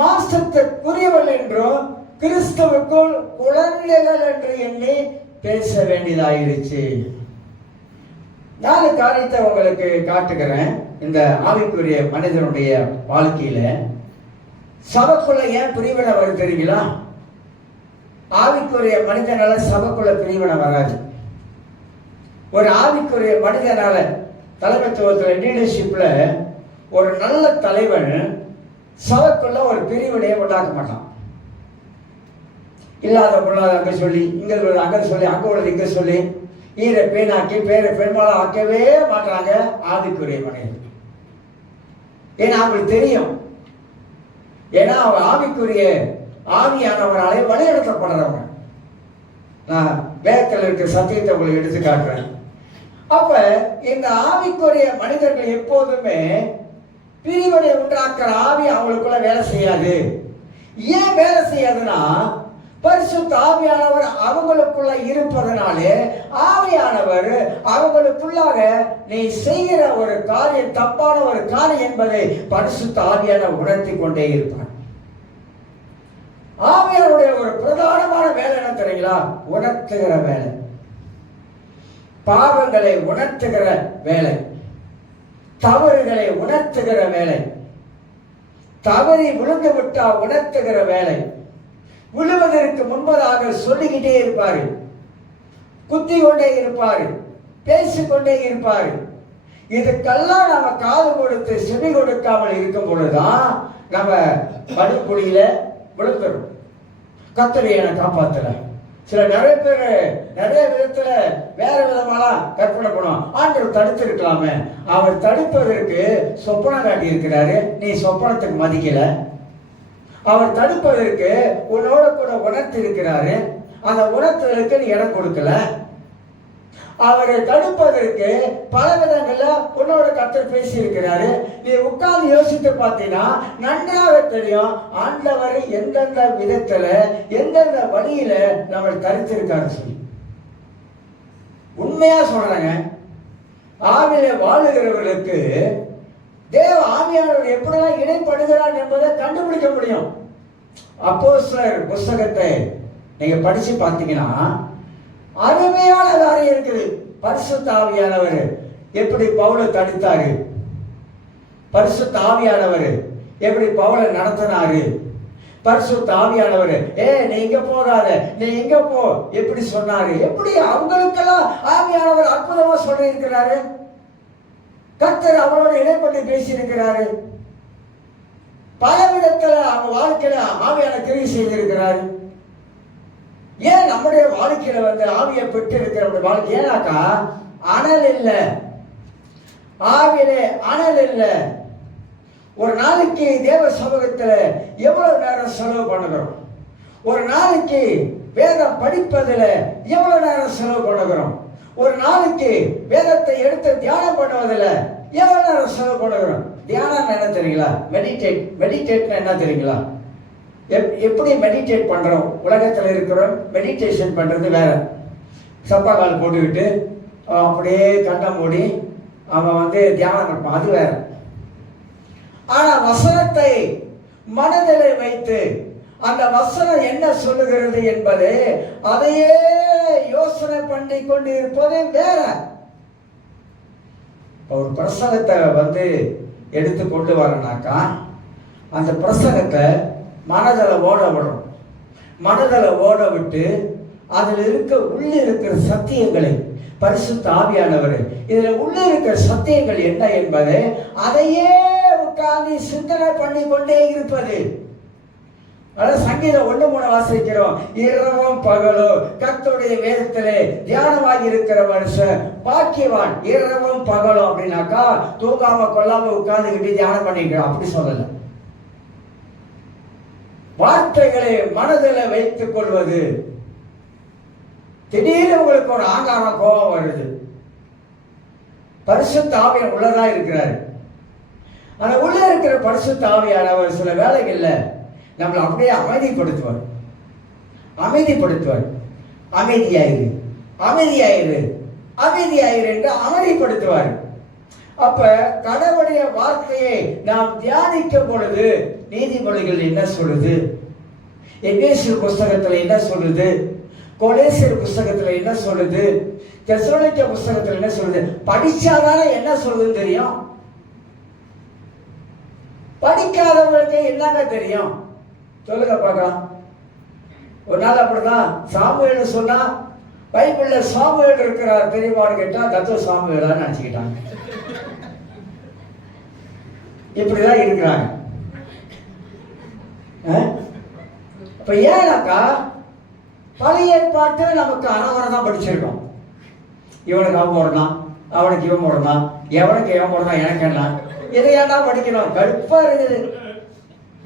மாசத்துக்குரியவள் என்றும் கிறிஸ்துவுக்குள் குழந்தைகள் என்று எண்ணி பேச வேண்டியதாயிருச்சு. 4 காரியத்தை உங்களுக்கு காட்டுகிறேன். இந்த ஆவிக்குரிய மனிதனுடைய வாழ்க்கையில சபைக்குள்ள ஏன் பிரிவினை வருது தெரியுங்களா? ஆவிக்குரிய மனிதனால சபைக்குள்ள பிரிவினை வராது. ஒரு ஆவிக்குரிய மனிதனால தலைமைத்துவத்தில், லீடர்ஷிப்ல ஒரு நல்ல தலைவன் சபைக்குள்ள ஒரு பிரிவினையை உண்டாக்க மாட்டான். இல்லாத பொருளாத அங்க சொல்லி, இங்க அங்க சொல்லி, அங்க உள்ளது இங்க சொல்லி, ஈரை பேனாக்கி பேரை பெருமாளை ஆக்கவே மாட்டாங்க ஆவிக்குரிய மனிதன். ஏன்னா அவங்களுக்கு தெரியும், ஏன்னா அவங்க ஆவிக்குரிய ஆவியானவராலே வழிநடத்தப்படுறவங்க. நான் வேதத்தில் இருக்கிற சத்தியத்தை உங்களுக்கு எடுத்து காட்டுறேன். அப்ப இந்த ஆவிக்குரிய மனிதர்கள் எப்போதுமே பிரிவினை உண்டாக்குற ஆவி அவங்களுக்குள்ள வேலை செய்யாது. ஏன் வேலை செய்யாதுன்னா, பரிசுத்த ஆவியானவர் அவங்களுக்குள்ள இருப்பதனாலே ஆவியானவர் அவங்களுக்குள்ளாக நீ செய்கிற ஒரு காரியம் தப்பான ஒரு காரியம் என்பதை பரிசுத்த ஆவியானவர் உணர்த்தி கொண்டே இருப்பார். ஆவியானுடைய ஒரு பிரதானமான வேலை என்ன தெரியுங்களா? உணர்த்துகிற வேலை, பாவங்களை உணர்த்துகிற வேலை, தவறுகளை உணர்த்துகிற வேலை, தவறி விழுந்து விட்டா உணர்த்துகிற வேலை, விழுவதற்கு முன்பதாக சொல்லிக்கிட்டே இருப்பாரு, குத்தி கொண்டே இருப்பாரு, பேசிக்கொண்டே இருப்பாரு. இதுக்கெல்லாம் நம்ம காது கொடுத்து செவி கொடுக்காமல் இருக்கும் பொழுதுதான் நம்ம படுகுழியில விழுந்துடும். கர்த்தர் என்னை காப்பாத்தல. சில நிறைய பேர் நிறைய விதத்துல வேற விதமாலாம் கற்பனை பண்ணுவோம். ஆண்டவர் தடுத்து இருக்கலாமே, அவர் தடுப்பதற்கு சொப்பனம் காட்டி இருக்கிறாரு, நீ சொப்பனத்துக்கு மதிக்கல. அவர் தடுப்பதற்கு உன்னோட கூட உணர்த்தி இருக்கிறாரு, அந்த உணர்த்தலுக்கு நீ இடம் கொடுக்கல. அவரை தடுப்பதற்கு பல விதங்கள்ல உன்னோட கர்த்தர் பேசி இருக்கிறாரு. நீ உட்கார்ந்து யோசித்து பார்த்தீங்கன்னா நன்றாக தெரியும் ஆண்டவர் எந்தெந்த விதத்துல எந்தெந்த வழியில நம்ம தடுத்திருக்காரு சொல்லி. உண்மையா சொல்றாங்க, ஆவியில வாழுகிறவர்களுக்கு தேவ ஆவியானவர் எப்படிலாம் இடைப்படுகிறார் என்பதை கண்டுபிடிக்க முடியும். அப்போஸ்தலர் புஸ்தகத்தை நீங்க படிச்சு பார்த்தீங்கன்னா அருமையான காரியம் இருக்குது. பரிசுத்த ஆவியானவர் எப்படி பவுலை தடுத்தாரு, பரிசுத்த ஆவியானவர் எப்படி பவுலை நடத்தினாரு, பரிசுத்த ஆவியானவர் நீ இங்க போகாத, நீ இங்க போ எப்படி சொன்னாரு, எப்படி அவங்களுக்கெல்லாம் ஆவியானவர் அற்புதமா சொல்லி இருக்கிறாரு. கர்த்தர் அவரோட இடைப்பட்டு பேசி இருக்கிறாரு. பல விதத்துல அவங்க வாழ்க்கையில ஆவியான கிரியை செய்திருக்கிறாரு. ஏன் நம்முடைய வாழ்க்கையில ஆவியை பெற்று இருக்கிற வாழ்க்கை ஏனாக்கா அனல் இல்லை, ஆவியிலே அனல் இல்லை. ஒரு நாளைக்கு தேவ சமூகத்துல எவ்வளவு நேரம் செலவு பண்ணுகிறோம், ஒரு நாளைக்கு வேதம் படிப்பதில் எவ்வளவு நேரம் செலவு பண்ணுகிறோம், ஒரு நாளைக்கு வேதத்தை எடுத்து தியானம் பண்ணுவதில் எவ்வளவு நேரம் செலவு பண்ணுறோம்? தியானம் என்ன தெரியுங்களா? மெடிடேட்னா என்ன தெரியுங்களா? எப்படி மெடிடேட் பண்றோம்? உலகத்தில் இருக்கிறோம் மெடிடேஷன் பண்றது வேற. சப்பா கால் போட்டுக்கிட்டு அப்படியே கண்ணை மூடி அவன் தியானம் இருப்பான், அது வேற. ஆனா வசனத்தை மனதில் வைத்து அந்த வசனம் என்ன சொல்லுகிறது என்பது அதையே யோசனை பண்ணி கொண்டு இருப்பது வேற. ஒரு பிரசங்கத்தை எடுத்து கொண்டு வரனாக்கா அந்த பிரசங்கத்தை மனதில் ஓட விடும். மனதில் ஓட விட்டு அதில் உள்ளே இருக்கிற சத்தியங்களை பரிசுத்த ஆவியானவர் இதில் உள்ளே இருக்கிற சத்தியங்கள் என்ன என்பதை அதையே உட்கார்ந்து சிந்தனை பண்ணி கொண்டே இருப்பது. அதாவது சங்கீதம் 1:3 வாசிக்கிறோம், இரவும் பகலும் கர்த்தருடைய வேதத்திலே தியானமாகி இருக்கிற மனுஷன் பாக்கியவான். இரவும் பகலும் அப்படின்னாக்கா தூங்காம கொள்ளாம உட்கார்ந்துக்கிட்டு தியானம் பண்ணிக்கிறோம், அப்படி சொல்லல. வார்த்தைகளை மனதில் வைத்துக் கொள்வது. திடீர்னு உங்களுக்கு ஒரு ஆங்காரம் கோபம் வருது, பரிசுத்த ஆவியானவர் உள்ளதா இருக்கிறாரு. ஆனா உள்ள இருக்கிற பரிசுத்த ஆவியானவர் சில வேளைகள்ல நம்மளை அப்படியே அமைதிப்படுத்துவார். அமைதியாயிரு என்று அமைதிப்படுத்துவார். அப்ப கடவுளுடைய வார்த்தையை நாம் தியானிக்கும் பொழுது நீதிமொழிகள் என்ன சொல்லுது, எபேசியர் புஸ்தகத்துல என்ன சொல்லுது, கொலேசியர் புஸ்தகத்துல என்ன சொல்லுது, தெசலோனிக்கே புஸ்தகத்துல என்ன சொல்லுது, படிச்சாதானே என்ன சொல்லுதுன்னு தெரியும். படிக்காதவங்களுக்கு என்னங்க தெரியும் சொல்லுங்க பார்க்கலாம். ஒரு நாள் அப்படிதான் சாமுவேல் சொன்னா பைபிள்ல சாமுவேல் இருக்கிறார் தெரியுமான்னு கேட்டா தத்துவ சாமுவேலான்னு நினைச்சுக்கிட்டாங்க. இப்படிதான் இருக்கிறாங்க. இப்ப ஏன்னாக்கா பழைய ஏற்பாட்டில் நமக்கு அறவரை தான் படிச்சிருக்கோம். இவனுக்கு அவன் போடுறான், அவனுக்கு இவன் போடுறான், எவனுக்கு எவன் போடுறான், எனக்கு என்ன, இதை ஏன்டா படிக்கணும், கடுப்பா இருக்குது.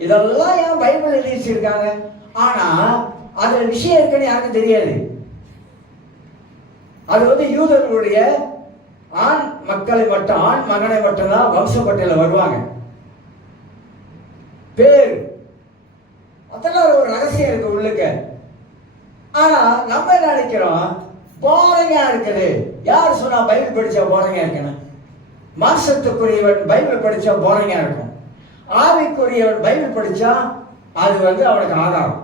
இதெல்லாம் ஏன் பைபிள் எழுதி வச்சிருக்காங்க? ஆனா அதுல விஷயம் இருக்குன்னு யாருக்கும் தெரியாது. அது யூதர்களுடைய ஆண் மக்களை மட்டும், ஆண் மகனை மட்டும்தான் வம்சப்பட்டியல வருவாங்க. பேர் அதெல்லாம் ஒரு ரகசியம் இருக்கு உள்ளுக்க. ஆனா நம்ம என்ன நினைக்கிறோம், போரையா இருக்குது. யார் சொன்னா பைபிள் படிச்சா போரையா இருக்கணும்? மாசத்துக்குரியவன் பைபிள் படிச்சா போரையா இருக்கும். ஆவிக்குரியவன் பைபிள் படிச்சா அது அவனுக்கு ஆதாரம்,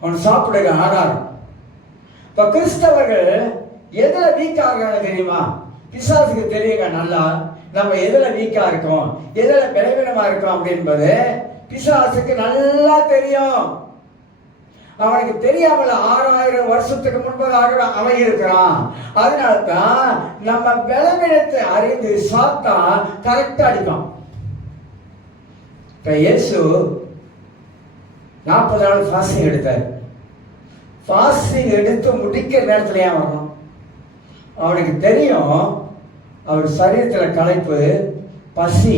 அவன் சாப்பிடுற ஆதாரம். இப்ப கிறிஸ்தவர்கள் எதுல வீக்கா இருக்காங்க தெரியுமா? பிசாசுக்கு தெரியுங்க நல்லா நம்ம எதுல வீக்கா இருக்கோம், எதுல பலவீனமா இருக்கோம் அப்படின்பது பிசாசுக்கு நல்லா தெரியும். அவனுக்கு தெரியாமல 6000 வருஷத்துக்கு முன்பதாக அவன் இருக்கிறான். அதனால்தான் நம்ம பலவீனத்தை அறிந்து சாத்தா கரெக்டா அடிக்கும். இயேசு 40 நாள் ஃபாஸ்டிங் எடுத்தார். ஃபாஸ்டிங் எடுத்து முடிக்கிற நேரத்துல ஏன் வரணும்? அவனுக்கு தெரியும் அவர் சரீரத்தில் களைப்பு, பசி,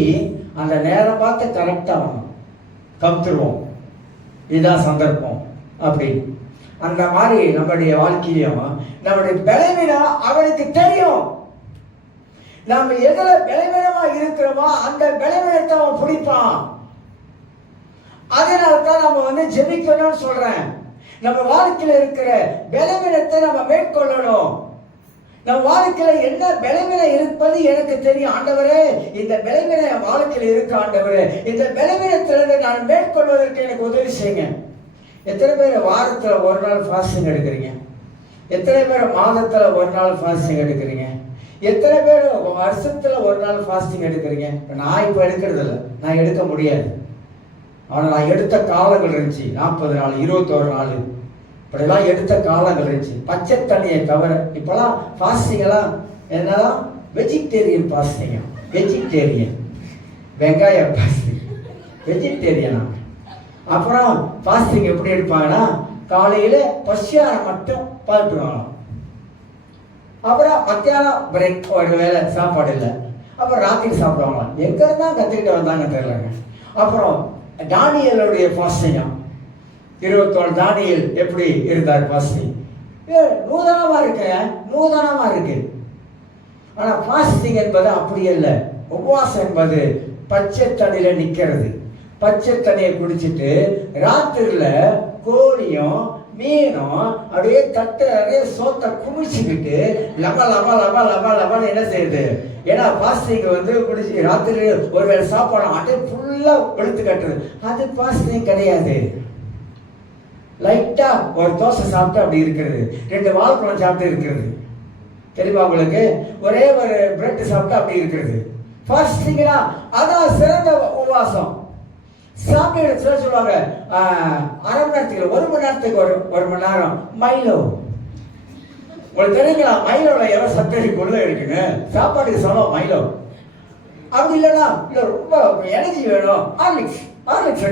அந்த நேரம் பார்த்து கரெக்டா வரணும், கவுத்துருவோம், இதுதான் சந்தர்ப்பம் அப்படின்னு. அந்த மாதிரி நம்முடைய வாழ்க்கையும் நம்முடைய பலவீனம் அவனுக்கு தெரியும். நம்ம எதுல பலவீனமா இருக்கிறோமோ அந்த பலவீனத்தை அவன் பிடிப்பான். அதனால்தான் நம்ம ஜெபிக்கணும்னு சொல்றேன். நம்ம வாழ்க்கையில இருக்கிற பலவீனத்தை நம்ம மேற்கொள்ளணும். நம்ம வாழ்க்கையில என்ன பலவீனம் இருப்பது எனக்கு தெரியும். ஆண்டவரே, இந்த பலவீனம் என் வாழ்க்கையில இருக்கு. ஆண்டவரே, இந்த பலவீனத்திலிருந்து நான் மேற்கொள்வதற்கு எனக்கு உதவி செய்யுங்க. எத்தனை பேர் வாரத்துல ஒரு நாள் ஃபாஸ்டிங் எடுக்கிறீங்க? எத்தனை பேர் மாதத்துல ஒரு நாள் ஃபாஸ்டிங் எடுக்கிறீங்க? எத்தனை பேர் வருஷத்துல ஒரு நாள் ஃபாஸ்டிங் எடுக்கிறீங்க? நான் இப்ப எடுக்கிறது இல்லை, நான் எடுக்க முடியாது. ஆனால் நான் எடுத்த காலங்கள் இருந்துச்சு, 40 நாள், 21 நாள், இப்படிலாம் எடுத்த காலங்கள் இருந்துச்சு. பச்சை தண்ணியை தவிர இப்பெல்லாம் ஃபாஸ்டிங் எல்லாம் என்னதான் வெஜிடேரியன் ஃபாஸ்டிங், வெஜிடேரியன், வெங்காய ஃபாஸ்டிங், வெஜிடேரியனா. அப்புறம் ஃபாஸ்டிங் எப்படி எடுப்பாங்கன்னா காலையில பசியார மட்டும் பார்த்துருவாங்க. அப்புறம் மத்தியானம் பிரேக், ஒரு வேளை சாப்பாடு இல்லை. அப்புறம் ராத்திரி சாப்பிடுவாங்க. எங்க இருந்தா கத்துக்கிட்டு வந்தாங்க தெரியலங்க. அப்புறம் தானியலுடைய ஃபாஸ்டிங், 21 தானியல் எப்படி இருந்தார் ஃபாஸ்டிங்? நூதனமா இருக்கு, நூதனமா இருக்கு. ஆனா பாஸ்டிங் என்பது அப்படி அல்ல. உபவாசம் என்பது பச்சை தண்ணியில நிக்கிறது. பச்சை தண்ணியை குடிச்சிட்டு ராத்திரில கோழியும் மீனும் அப்படியே தட்டு நிறைய சோத்தை குமிச்சுக்கிட்டு லப லப லப லப லபன்னு என்ன செய்யுது? ஏன்னா பாஸ்டிங் குடிச்சு ராத்திரி ஒருவேளை சாப்பாடு அப்படியே ஃபுல்லா வெளுத்து கட்டுறது. அது பாஸ்டிங் கிடையாது. லைட்டா ஒரு தோசை சாப்பிட்டு அப்படி இருக்கிறது, 2 வாழைப்பழம் சாப்பிட்டு இருக்கிறது, தெரியுமா உங்களுக்கு? ஒரே ஒரு பிரெட் சாப்பிட்டு அப்படி இருக்கிறது. ஃபாஸ்டிங்னா அதான் சிறந்த உபவாசம். சாப்பிட சொல்லுவாங்க, அரை மணி நேரத்துக்கு 1 மணி நேரத்துக்கு 1 மணி நேரம் மைலோ. உங்களுக்கு தெரியுங்களா? மைலோல எவ்வளவு சர்க்கரைக்குள்ள இருக்குங்க. சாப்பாட்டுக்கு சமம் மைலோ. அப்படி இல்லைன்னா இல்லை ரொம்ப எனர்ஜி வேணும், ஹார்லிக்ஸ்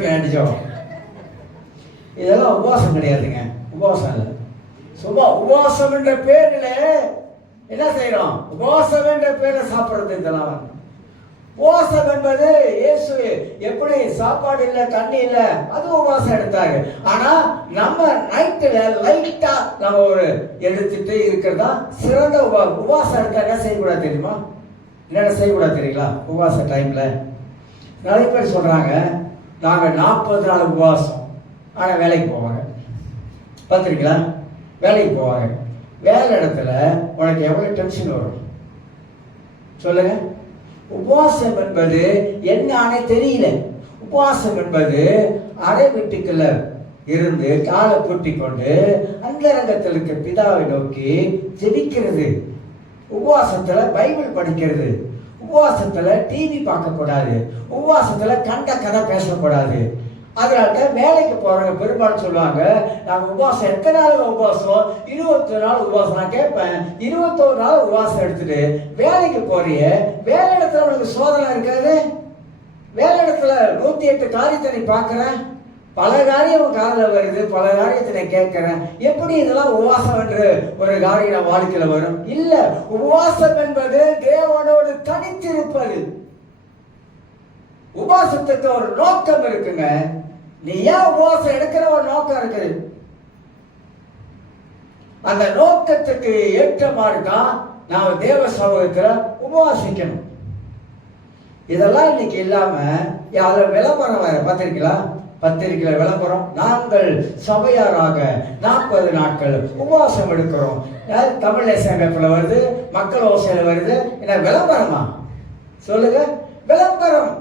நினைச்சோம். இதெல்லாம் உபவாசம் கிடையாதுங்க. உபவாசம் இல்லை. சும்மா உபவாசம் என்ற பேர்ல என்ன செய்யறோம்? உபவாசம் என்ற பேர்ல சாப்பிடுறது. இதெல்லாம் உபவாசம் என்பது இயேசு எப்படி சாப்பாடு இல்லை தண்ணி இல்லை அது உபவாசம் எடுத்தாங்க. ஆனா நம்ம நைட்டுல லைட்டா நம்ம ஒரு எடுத்துட்டு இருக்கிறதா சிறந்த உபவாசம் எடுத்தா என்ன செய்யக்கூடாது தெரியுமா? என்னென்ன செய்யக்கூடாது தெரியுங்களா? உபவாச டைம்ல நிறைய பேர் சொல்றாங்க நாங்க 40 நாள் உபவாசம். ஆனா வேலைக்கு போவாங்க. பார்த்துருக்கீங்களா? வேலைக்கு போவாங்க. வேலை இடத்துல உனக்கு எவ்வளவு டென்ஷன் வரும் சொல்லுங்க. உபவாசம் என்பது என்னன்னு தெரியல. உபவாசம் என்பது அரை வீட்டுக்குள்ள இருந்து காலை பூட்டி கொண்டு அந்த ரங்கத்தில் இருக்க பிதாவை நோக்கி ஜெபிக்கிறது. உபவாசத்துல பைபிள் படிக்கிறது. உபவாசத்துல டிவி பார்க்க கூடாது. உபவாசத்துல கண்ட கதை பேசக்கூடாது. அதனால வேலைக்கு போறவங்க பெரும்பாலும் சொல்லுவாங்க, நாங்க உபவாசம் எத்தனை நாள் உபவாசம்? 21 நாள் உபவாசம். நான் கேட்பேன், 21 நாள் உபவாசம் எடுத்துட்டு வேலைக்கு போறிய, வேலை இடத்துல உனக்கு சோதனை இருக்காது? வேலை இடத்துல 108 காரியத்தை நீ பாக்குறேன், பல காரியம் காதில் வருது, பல காரியத்தை நான் கேட்கிறேன். எப்படி இதெல்லாம் உபவாசம் என்று ஒரு காரியம் நான் வாழ்க்கையில வரும்? இல்ல, உபவாசம் என்பது தேவனோடு தனித்திருப்பது. உபவாசத்துக்கு ஒரு நோக்கம் இருக்குங்க. நீ ஏன் உபவாசம் எடுக்கிற ஒரு நோக்கம் இருக்குது. அந்த நோக்கத்துக்கு ஏற்ற மாதிரி தான் நாம தேவ சமூகத்துல உபவாசிக்கணும். இதெல்லாம் இன்னைக்கு இல்லாம யாரும் விளம்பரம் வேற பார்த்திருக்கீங்களா? பத்திரிகையில விளம்பரம், நாங்கள் சபையாராக 40 நாட்கள் உபவாசம் எடுக்கிறோம். தமிழ் தேசங்கத்துல வருது, மக்கள் ஓசையில வருது. என்ன விளம்பரமா சொல்லுங்க? விளம்பரம்.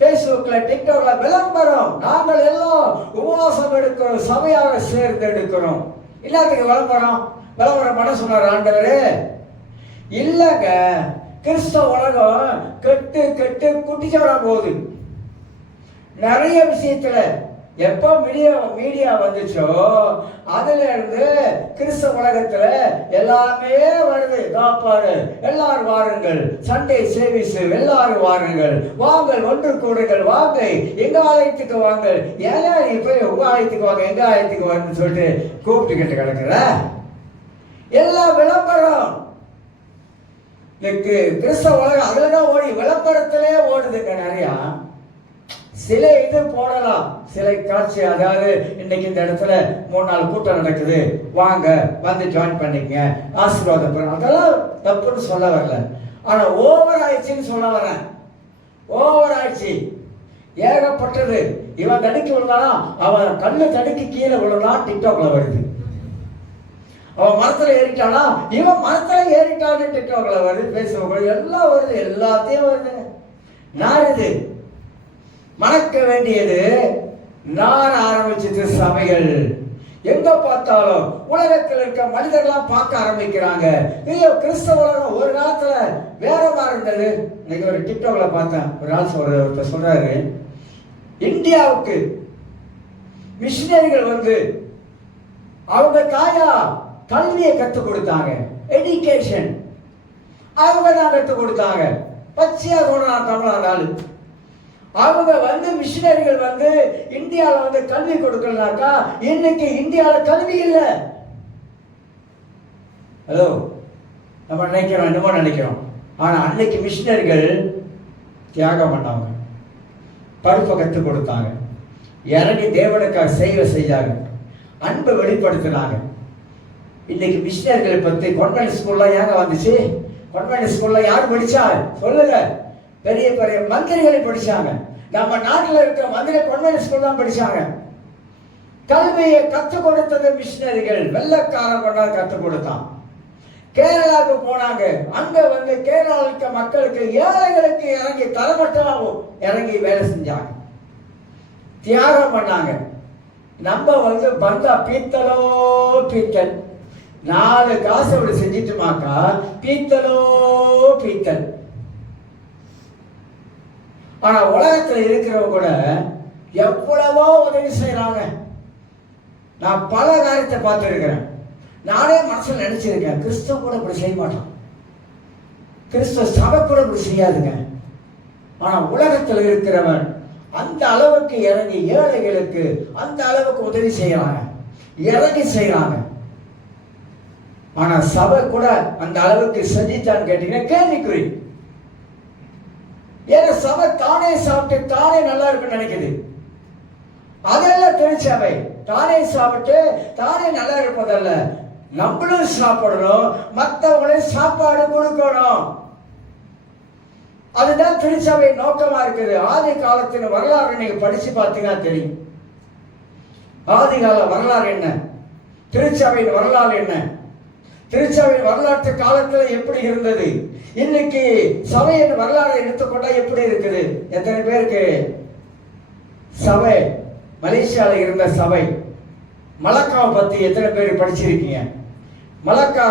பேஸ்புக்ல டிக்டாக்ல விளம்பரம். நாங்கள் எல்லாம் உபவாசம் எடுக்கிறோம், சபையாக சேர்ந்து எடுக்கிறோம். இல்லாததுக்கு விளம்பரம் பண்ண சொன்னார் ஆண்டவரே. இல்லங்க, கிறிஸ்தவ உலகம் கெட்டு குட்டிச்சவரா போகுது. நிறைய விஷயத்துல எப்ப மீடியா வந்துச்சோ அதுல இருந்து கிறிஸ்தவ உலகத்துல எல்லாமே வருது. காப்பாடு, எல்லாரும் வாருங்கள், சண்டே சேவிஸ் எல்லாரும் வாருங்கள், வாங்கள் ஒன்று கூடுங்கள், வாங்க எங்க ஆலயத்துக்கு வாங்க. ஏன்னா நீ போய் உங்க ஆலயத்துக்கு வாங்க, எங்க ஆலயத்துக்கு வாங்கன்னு சொல்லிட்டு கூப்பிட்டுக்கிட்டு கிடக்குற. எல்லா விளம்பரம் கிறிஸ்தவ உலகம் அதுலதான் ஓடி, விளம்பரத்திலே ஓடுதுங்க நிறையா. சில இது போடலாம், சிலை காட்சி. அதாவது இன்னைக்கு இந்த இடத்துல 3 நாள் கூட்டம் நடக்குது, வாங்க வந்து ஜாயின் பண்ணிக்கங்க, ஆசீர்வாதம். அதெல்லாம் தப்புன்னு சொல்ல வரல. ஆனா ஓவர் ஆயிடுச்சுன்னு சொல்ல வரேன். ஓவர் ஆயிடுச்சு, ஏகப்பட்டது. இவன் தடுக்கி விழுந்தானா, அவன் கண்ணு தடுக்கி கீழே விழுந்தான், டிக்டாக்ல வருது. அவன் மரத்துல ஏறிட்டானா, இவன் மரத்துல ஏறிட்டான்னு டிக்டாக்ல வருது, பேசுவாங்க, எல்லாம் வருது, எல்லாத்தையும் வருது. நாருது மணக்க வேண்டியது நான் ஆரம்பிச்சது. சபைகள் எங்க பார்த்தாலும் உலகத்தில் இருக்க மனிதர்கள்லாம் பார்க்க ஆரம்பிக்கிறாங்க. ஐயோ, கிறிஸ்தவ உலகம் ஒரு காலத்துல வேற மாதிரி இருந்தது. இன்னைக்கு ஒரு டிக்டாக்ல பார்த்தேன், ஒரு ஆள் ஒருத்தர் சொல்றாரு, இந்தியாவுக்கு மிஷினரிகள் அவங்க தாயா கல்வியை கற்றுக் கொடுத்தாங்க, எஜுகேஷன் அவங்க தான் கற்றுக் கொடுத்தாங்க. பச்சையா சொல்றான் தமிழ்நாடு. அவங்க மிஷினரிகள் இந்தியாவில் கல்வி கொடுக்கலனாக்கா இன்னைக்கு இந்தியாவில் கல்வி இல்லை. ஹலோ, நம்ம நினைக்கிறோம், என்னமோ நினைக்கிறோம். ஆனா அன்னைக்கு மிஷினரிகள் தியாகம் பண்ணாங்க, பருப்பை கற்றுக் கொடுத்தாங்க, இறங்கி தேவனுக்காக செய்ய செய்தாங்க. அன்பை வெளிப்படுத்தினாங்க. இன்னைக்கு மிஷினரிகளை பத்தி கான்வென்ட் ஸ்கூல்ல ஏங்க வந்துச்சு? கான்வென்ட் ஸ்கூல்ல யார் படிச்சா சொல்லுங்க? பெரிய பெரிய மந்திரிகளை படிச்சாங்க. நம்ம நாட்டில் இருக்கிற மந்திரி கான்வென்ட் ஸ்கூல் தான் படிச்சாங்க. கல்வியை கற்றுக் கொடுத்தது மிஷினரிகள், வெள்ளக்காரன் கொண்டாந்து கற்றுக் கொடுத்தான். கேரளாவுக்கு போனாங்க. அங்க வந்து கேரளாவில் இருக்க மக்களுக்கு, ஏழைகளுக்கு இறங்கி தரமட்டமாகவும் இறங்கி வேலை செஞ்சாங்க, தியாகம் பண்ணாங்க. நம்ம வந்து பந்தா பீத்தலோ பீத்தல், 4 காசு அப்படி செஞ்சிட்டுமாக்கா பீத்தலோ பீத்தல். ஆனா உலகத்துல இருக்கிறவங்க கூட எவ்வளவோ உதவி செய்யறாங்க. நான் பல காரியத்தை பார்த்துருக்கிறேன். நானே மனசுல நினைச்சிருக்கேன், கிறிஸ்தவ கூட இப்படி செய்ய மாட்டான், கிறிஸ்தவ சபை கூட இப்படி செய்யாதுங்க. ஆனா உலகத்தில் இருக்கிறவன் அந்த அளவுக்கு இறங்கி ஏழைகளுக்கு அந்த அளவுக்கு உதவி செய்யறாங்க, இறங்கி செய்யறாங்க. ஆனா சபை கூட அந்த அளவுக்கு செஞ்சிச்சான்னு கேட்டீங்கன்னா கேள்விக்குறி. ஏன்னா சபை தானே சாப்பிட்டு தானே நல்லா இருக்குன்னு நினைக்குது. அதெல்லாம் திருச்சபை தானே சாப்பிட்டு தானே நல்லா இருப்பதல்ல, நம்மளும் சாப்பிடணும், மற்றவங்களையும் சாப்பாடு கொடுக்கணும். அதுதான் திருச்சபை நோக்கமா இருக்குது. ஆதி காலத்தின் வரலாறு நீங்க படிச்சு பார்த்தீங்கன்னா தெரியும். ஆதி கால வரலாறு என்ன, திருச்சபையின் வரலாறு என்ன, திருச்சபையின் வரலாற்று காலத்துல எப்படி இருந்தது, இன்னைக்கு சபையின் வரலாறை எடுத்துக்கொண்டா எப்படி இருக்குது. எத்தனை பேருக்கு சபை, மலேசியால இருந்த சபை மலக்காவை பத்தி எத்தனை பேர் படிச்சிருக்கீங்க? மலக்கா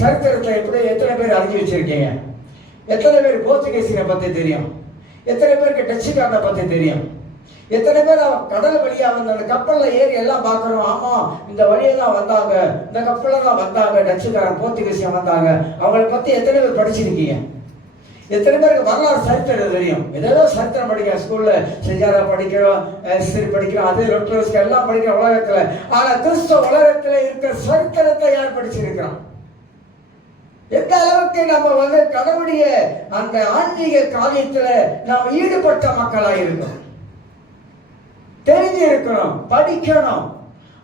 சரித்திரத்தை எப்படி எத்தனை பேர் அறிஞ்சு வச்சிருக்கீங்க? எத்தனை பேர் போர்ச்சுகீசியனை பத்தி தெரியும்? எத்தனை பேருக்கு டச்சுக்காரனை பத்தி தெரியும்? எத்தனை பேர் கடல் வழியா வந்து அந்த கப்பல்ல ஏறி எல்லாம் பார்க்கிறோம். ஆமா, இந்த வழியா தான் வந்தாங்க, இந்த கப்பல்ல தான் வந்தாங்க, டச்சுக்காரன் போர்ச்சுகீசியன் வந்தாங்க. அவங்களை பத்தி எத்தனை பேர் படிச்சிருக்கீங்க? எத்தனை பேருக்கு வரலாறு சரித்திரம் தெரியும்? ஏதோ சரித்திரம் படிக்கிறோம், ஸ்கூல்ல செஞ்சாரா படிக்கிறோம், ஹிஸ்டரி படிக்கிறோம், அது ரொட்டோஸ்க்கு எல்லாம் படிக்கிறோம் உலகத்துல. ஆனா கிறிஸ்தவ உலகத்துல இருக்கிற சரித்திரத்தை யார் படிச்சிருக்கிறான்? எந்த அளவுக்கு நம்ம வந்து கடவுளுடைய அந்த ஆன்மீக காரியத்துல நாம் ஈடுபட்ட மக்களா இருக்கோம், தெரிஞ்சு இருக்கணும், படிக்கணும்,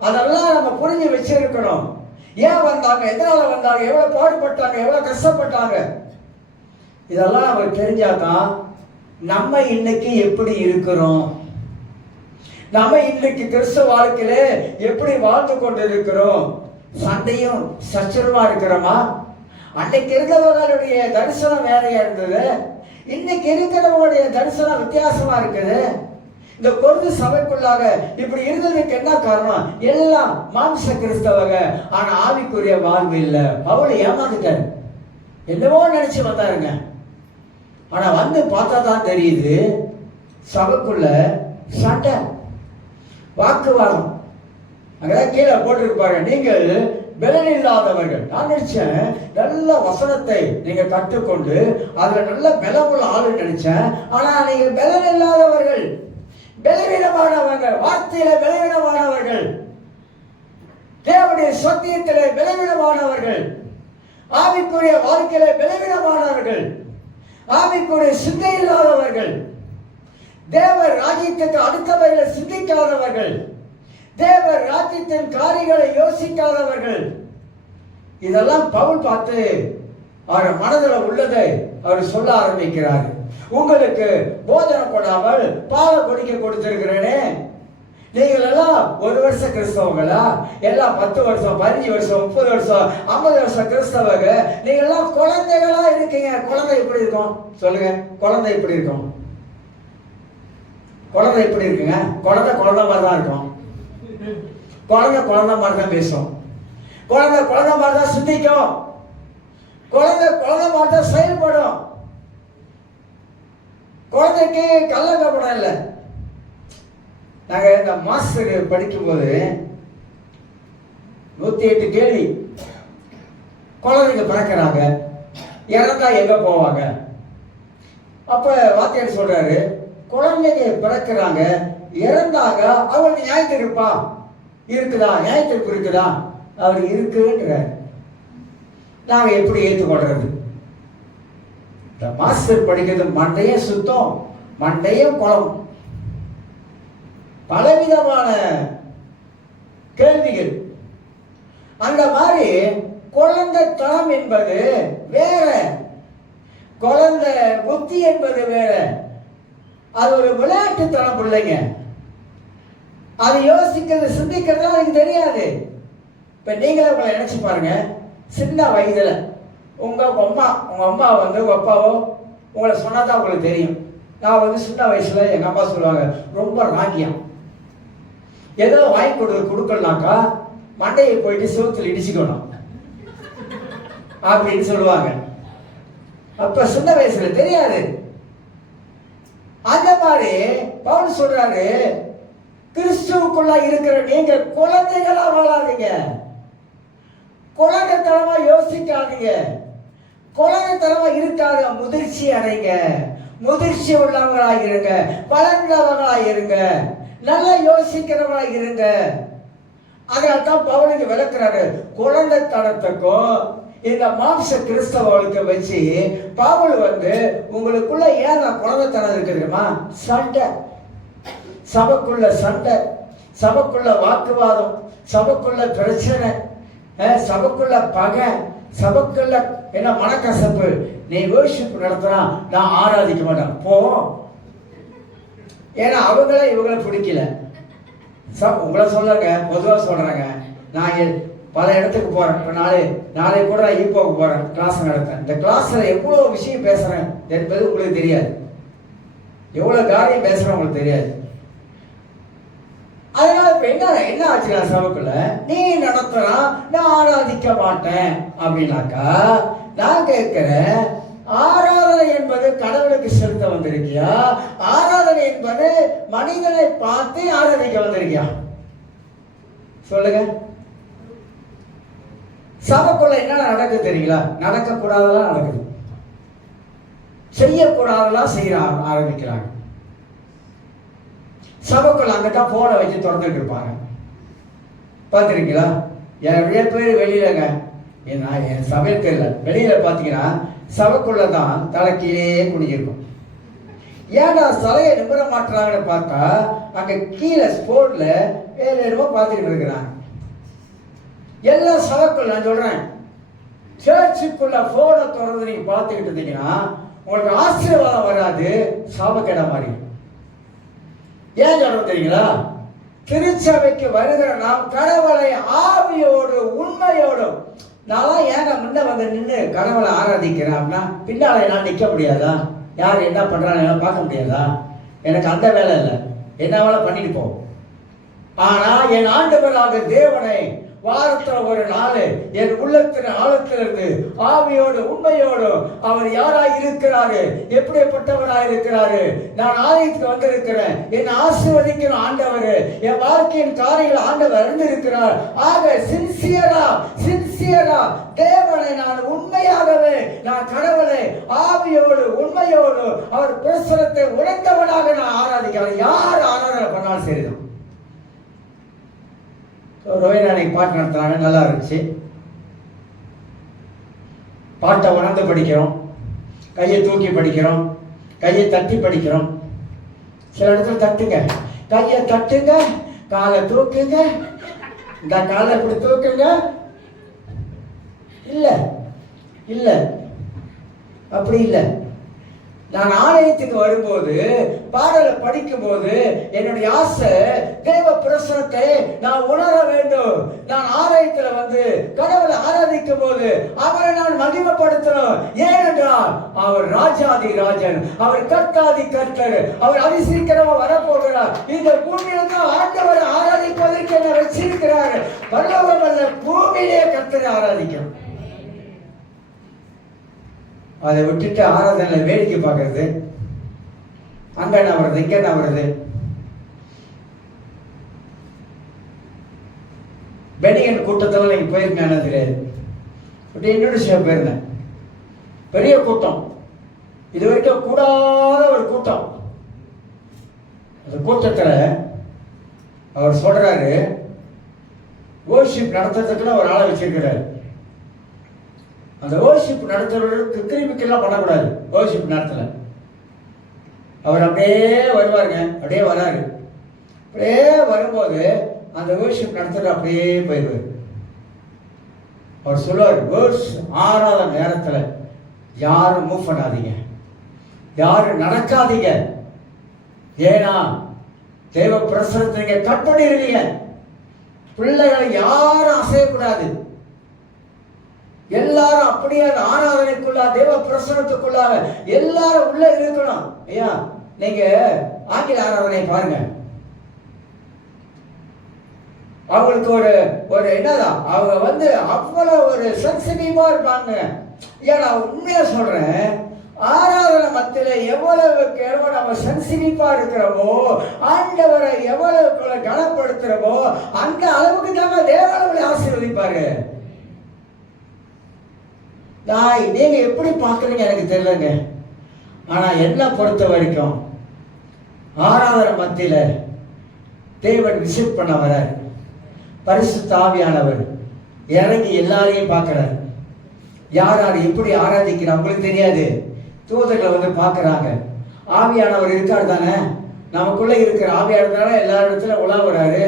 அதெல்லாம் நம்ம புரிஞ்சு வச்சிருக்கணும். ஏன் வந்தாங்க, எதனால வந்தாங்க, எவ்வளவு பாடுபட்டாங்க, எவ்வளவு கஷ்டப்பட்டாங்க, இதெல்லாம் நமக்கு தெரிஞ்சாதான் நம்ம இன்னைக்கு எப்படி இருக்கிறோம், நம்ம இன்னைக்கு கிறிஸ்தவ வாழ்க்கையில எப்படி வாழ்ந்து கொண்டு இருக்கிறோம். சண்டையும் சச்சரவா இருக்கிறோமா? அன்னைக்கு இருக்கிறவர்களுடைய தரிசனம் வேறையா இருந்தது, இன்னைக்கு இருக்கிறவங்களுடைய தரிசனம் வித்தியாசமா இருக்குது. இந்த கொருந்து சபைக்குள்ளாக இப்படி இருந்ததுக்கு என்ன காரணம்? எல்லாம் மாம்ச கிறிஸ்தவங்க, ஆனா ஆவிக்குரிய வாழ்வு இல்லை. அவளை ஏமாந்துட்டாரு, என்னவோ நினைச்சு வந்தாருங்க. ஆனா வந்து பார்த்தா தான் தெரியுது, சபைக்குள்ள சண்டை, வாக்குவாதம். அங்கதான் கீழே போட்டிருப்பாரு, நீங்கள் பலன் இல்லாதவர்கள். நான் நினைச்சேன் நல்ல வசனத்தை நீங்க கற்றுக்கொண்டு அதுல நல்ல பலமுள்ள ஆளு நினைச்சேன். ஆனா நீங்க பலன் இல்லாதவர்கள், பலவீனமானவர்கள், வார்த்தையில பலவீனமானவர்கள், தேவனுடைய சத்தியத்திலே பலவீனமானவர்கள், ஆவிக்குரிய வாழ்க்கையில பலவீனமானவர்கள், ஆவிக்குரிய சிந்தை இல்லாதவர்கள், தேவ ராஜ்யத்துக்கு அடுத்தவர்களை சிந்திக்காதவர்கள், தேவ ராஜ்யத்தின் காரியங்களை யோசிக்காதவர்கள். இதெல்லாம் பவுல் பார்த்து அவர் மனதில் உள்ளதை அவர் சொல்ல ஆரம்பிக்கிறார். உங்களுக்கு போஜனம் கொடாமல் பாலை குடிக்க கொடுத்திருக்கிறேனே, நீங்கள் எல்லாம் 1 வருஷம் கிறிஸ்தவங்களா? எல்லாம் 10 வருஷம், 15 வருஷம், 30 வருஷம், 50 வருஷம் கிறிஸ்தவங்க. நீங்க எல்லாம் குழந்தைகளா இருக்கீங்க. குழந்தை எப்படி இருக்கும் சொல்லுங்க? குழந்தை எப்படி இருக்கும்? குழந்தை எப்படி இருக்குங்க? குழந்தை குழந்தை மாதிரி தான் இருக்கும். குழந்தை குழந்தை மாதிரி தான் பேசும். குழந்தை குழந்தை மாதிரி தான் சிந்திக்கும். குழந்தை குழந்தை மாதிரி தான் செயல்படும். குழந்தைக்கு கள்ளங்கப்படம் இல்லை. நாங்க இந்த மாஸ்டர் படிக்கும்போது 108 கேள்வி. குழந்தைங்க பிறக்கிறாங்க, இறந்தா எங்க போவாங்க? அப்ப வாத்தியார் சொல்றாரு, குழந்தைங்க பிறக்கிறாங்க, இறந்தாங்க, அவங்களுக்கு நியாயத்திருப்பா இருக்குதா? நியாயத்திருப்பு இருக்குதா? அவர் இருக்குன்றார். நாங்க எப்படி ஏற்றுக்கொள்றது? இந்த மாஸ்டர் படிக்கிறது மண்டையும் சுத்தம், மண்டையும் குளம், பலவிதமான கேள்விகள். அந்த மாதிரி குழந்தைத்தனம் என்பது வேற, குழந்தை புத்தி என்பது வேற. அது ஒரு விளையாட்டுத்தனம் பிள்ளைங்க. அது யோசிக்கிறது சிந்திக்கிறது எனக்கு தெரியாது. இப்ப நீங்களே உங்களை நினைச்சு பாருங்க, சின்ன வயதுல உங்க அம்மா வந்து உங்க அப்பாவோ உங்களை சொன்னாதான் உங்களுக்கு தெரியும். நான் சின்ன வயசுல எங்க அம்மா சொல்லுவாங்க, ரொம்ப ராங்கியம், ஏதோ வாங்கி கொடுக்கலனாக்கா மண்டையை போயிட்டு சிவத்தில் இடிச்சுக்கணும் அப்படின்னு சொல்லுவாங்க. அப்ப சின்ன வயசுல தெரியாது. அந்த மாதிரி பவுல் சொல்றாரு, கிறிஸ்துவுக்குள்ள இருக்கிற நீங்க குழந்தைகளா வாழாதீங்க, குழந்தைத்தனமா யோசிக்காதீங்க, குழந்தைத்தனமா இருக்காத, முதிர்ச்சி அடைங்க, முதிர்ச்சி உள்ளவங்களாக இருங்க, வளர்ந்தவங்களாக இருங்க, நல்லா யோசிக்கிறவங்களா இருங்க. அதனால்தான் பவுலுக்கு விளக்குறாரு, குழந்தைத்தனத்துக்கும் இந்த மாம்ச கிறிஸ்தவர்களுக்கு வச்சு பவுல் உங்களுக்குள்ள ஏன் குழந்தைத்தனம் இருக்குதுமா? சண்டை, சபைக்குள்ள சண்டை, சபைக்குள்ள வாக்குவாதம், சபைக்குள்ள பிரச்சனை, சபைக்குள்ள பகை, சபைக்குள்ள என்ன மனக்கசப்பு. நீ வர்ஷிப் நடத்துறா, நான் ஆராதிக்க மாட்டேன் போ. ஏன்னா அவங்கள இவங்களை பிடிக்கல. உங்களை சொல்லுங்க, பொதுவாக சொல்றாங்க. நான் பல இடத்துக்கு போறேன். இப்போ நாளை கூட நான் ஈப்போக்கு போறேன், கிளாஸ் நடத்தேன். இந்த கிளாஸ்ல எவ்வளவு விஷயம் பேசுறேன் என்பது உங்களுக்கு தெரியாது, எவ்வளவு காரியம் பேசுறேன் உங்களுக்கு தெரியாது. அதனால இப்ப என்ன ஆச்சு சபைக்குள்ள, நீ நடத்துறான் நான் ஆராதிக்க மாட்டேன் அப்படின்னாக்கா, நான் கேட்கிறேன், ஆராதனை என்பது கடவுளுக்கு செலுத்த வந்திருக்கியா? ஆராதனை என்பது மனிதனை பார்த்து ஆராதிக்க வந்திருக்கியா? சொல்லுங்க. சபைக்குள்ள என்ன நடக்குது தெரியுங்களா? நடக்கக்கூடாதெல்லாம் நடக்குது, செய்யக்கூடாதெல்லாம் செய்ய ஆரம்பிக்கிறாங்க. சபைக்குள்ள அங்கதான் போனை வச்சு திறந்துட்டு இருப்பாங்க, பார்த்துருக்கீங்களா? நிறைய பேர் வெளியிலங்க, என் சபைக்கு இல்லை, வெளியில பாத்தீங்கன்னா சபைக்குள்ளதான் தலைக்கீழே குடிஞ்சிருக்கும். ஏன்னா தலையை நிமிர மாட்டாங்கன்னு பார்த்தா அங்க கீழே ஸ்போர்ட்ல வேற என்னமோ பார்த்துக்கிட்டு இருக்கிறாங்க. எல்லா சபைக்குள்ள நான் சொல்றேன், சர்ச்சுக்குள்ள போனை திறந்து நீங்க பார்த்துக்கிட்டு இருந்தீங்கன்னா உங்களுக்கு ஆசீர்வாதம் வராது, சாபக்கேட மாதிரி. ஏன் சொல்றது தெரியுங்களா? திருச்சபைக்கு வருகிற நாம் கடவுளை ஆவியோடு உண்மையோடும், நான் ஏங்க முன்ன நின்று கடவுளை ஆராதிக்கிறேன் அப்படின்னா பின்னால என்னால் நிற்க முடியாதா? யார் என்ன பண்றாங்க பார்க்க முடியாதா? எனக்கு அந்த வேலை இல்லை, என்ன வேலை பண்ணிட்டு போ. ஆனா என் ஆண்டவராக தேவனை வாரத்துல ஒரு நாள் என் உள்ளத்தின் ஆழத்திலிருந்து ஆவியோடு உண்மையோடு அவர் யாராய் இருக்கிறாரு, எப்படிப்பட்டவராய் இருக்கிறாரு, நான் ஆலயத்துக்கு வந்திருக்கிறேன், என் ஆசீர்வதிக்கிற ஆண்டவர், என் வாழ்க்கையின் காரியங்கள் ஆண்டவர் அறிந்திருக்கிறார். ஆக சின்சியரா தேவனை நான் உண்மையாகவே, நான் கடவுளை ஆவியோடு உண்மையோடு அவர் பிரசனத்தை உணர்ந்தவனாக நான் ஆராதிக்கிறேன். யார் ஆராதனை பண்ணாலும் சரிதான். ரோஹிணி பாட்டு நடத்துறாங்க, நல்லா இருந்துச்சு. பாட்டை உணர்ந்து படிக்கிறோம், கையை தூக்கி படிக்கிறோம், கையை தட்டி படிக்கிறோம். சில இடத்துல தட்டுங்க, கையை தட்டுங்க, காலை தூக்குங்க, இந்த காலை இப்படி தூக்குங்க. இல்ல இல்ல அப்படி இல்லை. நான் ஆலயத்துக்கு வரும்போது பாடலை படிக்கும் போது என்னுடைய ஆசை, தேவ பிரசனத்தை நான் உணர வேண்டும். நான் ஆலயத்தில் கடவுளை ஆராதிக்கும் போது அவரை நான் மகிமைப்படுத்தணும். ஏனென்றால் அவர் ராஜாதி ராஜன், அவர் கர்த்தாதி கர்த்தர், அவர் அதிசீக்கிரமா வரப்போகிறார். இந்த பூமியில தான் ஆண்டவரை ஆராதிப்பதற்கு என்ன வச்சிருக்கிறார். பரலோகம் அல்ல, பூமியிலே கர்த்தரை ஆராதிக்கணும். அதை விட்டுட்டு ஆராதனை வேடிக்கை பார்க்கறது, அங்க என்ன வருது இங்க என்ன வருது. பெனியன் கூட்டத்தில் நீங்க போயிருக்கேன் தெரியாது, இன்ட்ரோடியூஸ் போயிருந்தேன். பெரிய கூட்டம், இது வரைக்கும் கூடாத ஒரு கூட்டம். அந்த கூட்டத்தில் அவர் சொல்றாரு, வர்ஷிப் நடத்துறதுக்குன்னு ஒரு ஆளை வச்சிருக்கிறாரு. அந்த வர்ஷிப் நடத்துறவர்களுக்கு கிருமிக்கெல்லாம் பண்ணக்கூடாது. வர்ஷிப் நடத்தல அவர் அப்படியே வருவாருங்க, அப்படியே வராரு. அப்படியே வரும்போது அந்த வேர்ஷிப் நடத்துகிற அப்படியே போயிடுவார். அவர் சொல்லுவார், வேர்ட்ஸ் ஆறாத நேரத்தில் யாரும் மூவ் பண்ணாதீங்க, யாரும் நடக்காதீங்க. ஏன்னா தேவ பிரசனத்தை நீங்க கட் பண்ணிடுவீங்க. பிள்ளைகளை யாரும் அசையக்கூடாது. எல்லாரும் அப்படியே அந்த ஆராதனைக்குள்ளா தேவ பிரசனத்துக்குள்ளாக எல்லாரும் உள்ள இருக்கணும். ஐயா, நீங்க ஆங்கில ஆராதனை பாருங்க, அவங்களுக்கு ஒரு என்னதான் அவங்க அவ்வளவு ஒரு சென்சிட்டிவா இருப்பாங்க. ஏன் நான் உண்மையா சொல்றேன், ஆராதனை மத்தியில எவ்வளவுக்கு எவ்வளவு நம்ம சென்சிட்டிவா இருக்கிறோமோ, ஆண்டவரை எவ்வளவு கனப்படுத்துறோமோ அந்த அளவுக்கு தான் தேவனை ஆசீர்வதிப்பாரு. நீங்க எப்படி பாக்குறீங்க எனக்கு தெரியலங்க. ஆனா என்ன பொறுத்த வரைக்கும் ஆராதனை மத்தியில தேவன் விசிட் பண்ண வர பரிசுத்த ஆவியானவர் இறங்கி எல்லாரையும் பார்க்கிறார். யார் யார் எப்படி ஆராதிக்கிறார் உங்களுக்கு தெரியாது. தூதர்களை பார்க்கறாங்க. ஆவியானவர் இருக்கார் தானே, நமக்குள்ள இருக்கிற ஆவியானவர் எல்லா இடத்துல உலாவுறாரு.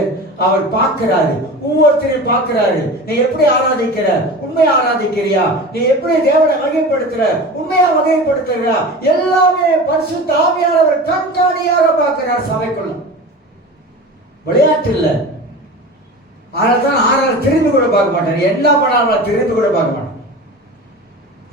அவர் பார்க்கிறாரு, ஒவ்வொருத்தரையும் பார்க்கிறாரு. நீ எப்படி ஆராதிக்கிற, உண்மையா ஆராதிக்கிறியா? நீ எப்படி தேவனை வகைப்படுத்துற, உண்மையா வகைப்படுத்துறியா? எல்லாமே பரிசுத்த ஆவியானவர் கண்காணியாக பார்க்கிறார் சபைக்குள்ள. விளையாட்டு இல்லை. அதனால்தான் ஆறாவது திரும்பி கூட பார்க்க மாட்டேன். என்ன பண்ணாலும் திரும்பி கூட பார்க்க மாட்டேன்.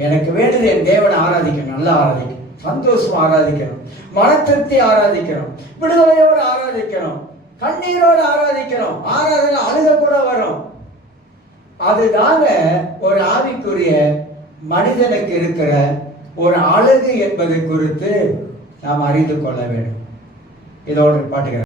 எனக்கு வேண்டியது என் தேவனை ஆராதிக்கணும், நல்லா ஆராதிக்கணும், சந்தோஷமா ஆராதிக்கணும், மன திருப்தி ஆராதிக்கணும், விடுதலையோடு ஆராதிக்கணும், கண்ணீரோடு ஆராதிக்கணும். ஆராதனை அழுக கூட வரும். அதுதாங்க ஒரு ஆவிக்குரிய மனிதனுக்கு இருக்கிற ஒரு அழகு என்பதை குறித்து நாம் அறிந்து கொள்ள வேண்டும். இதோடு பாட்டுகிறேன்.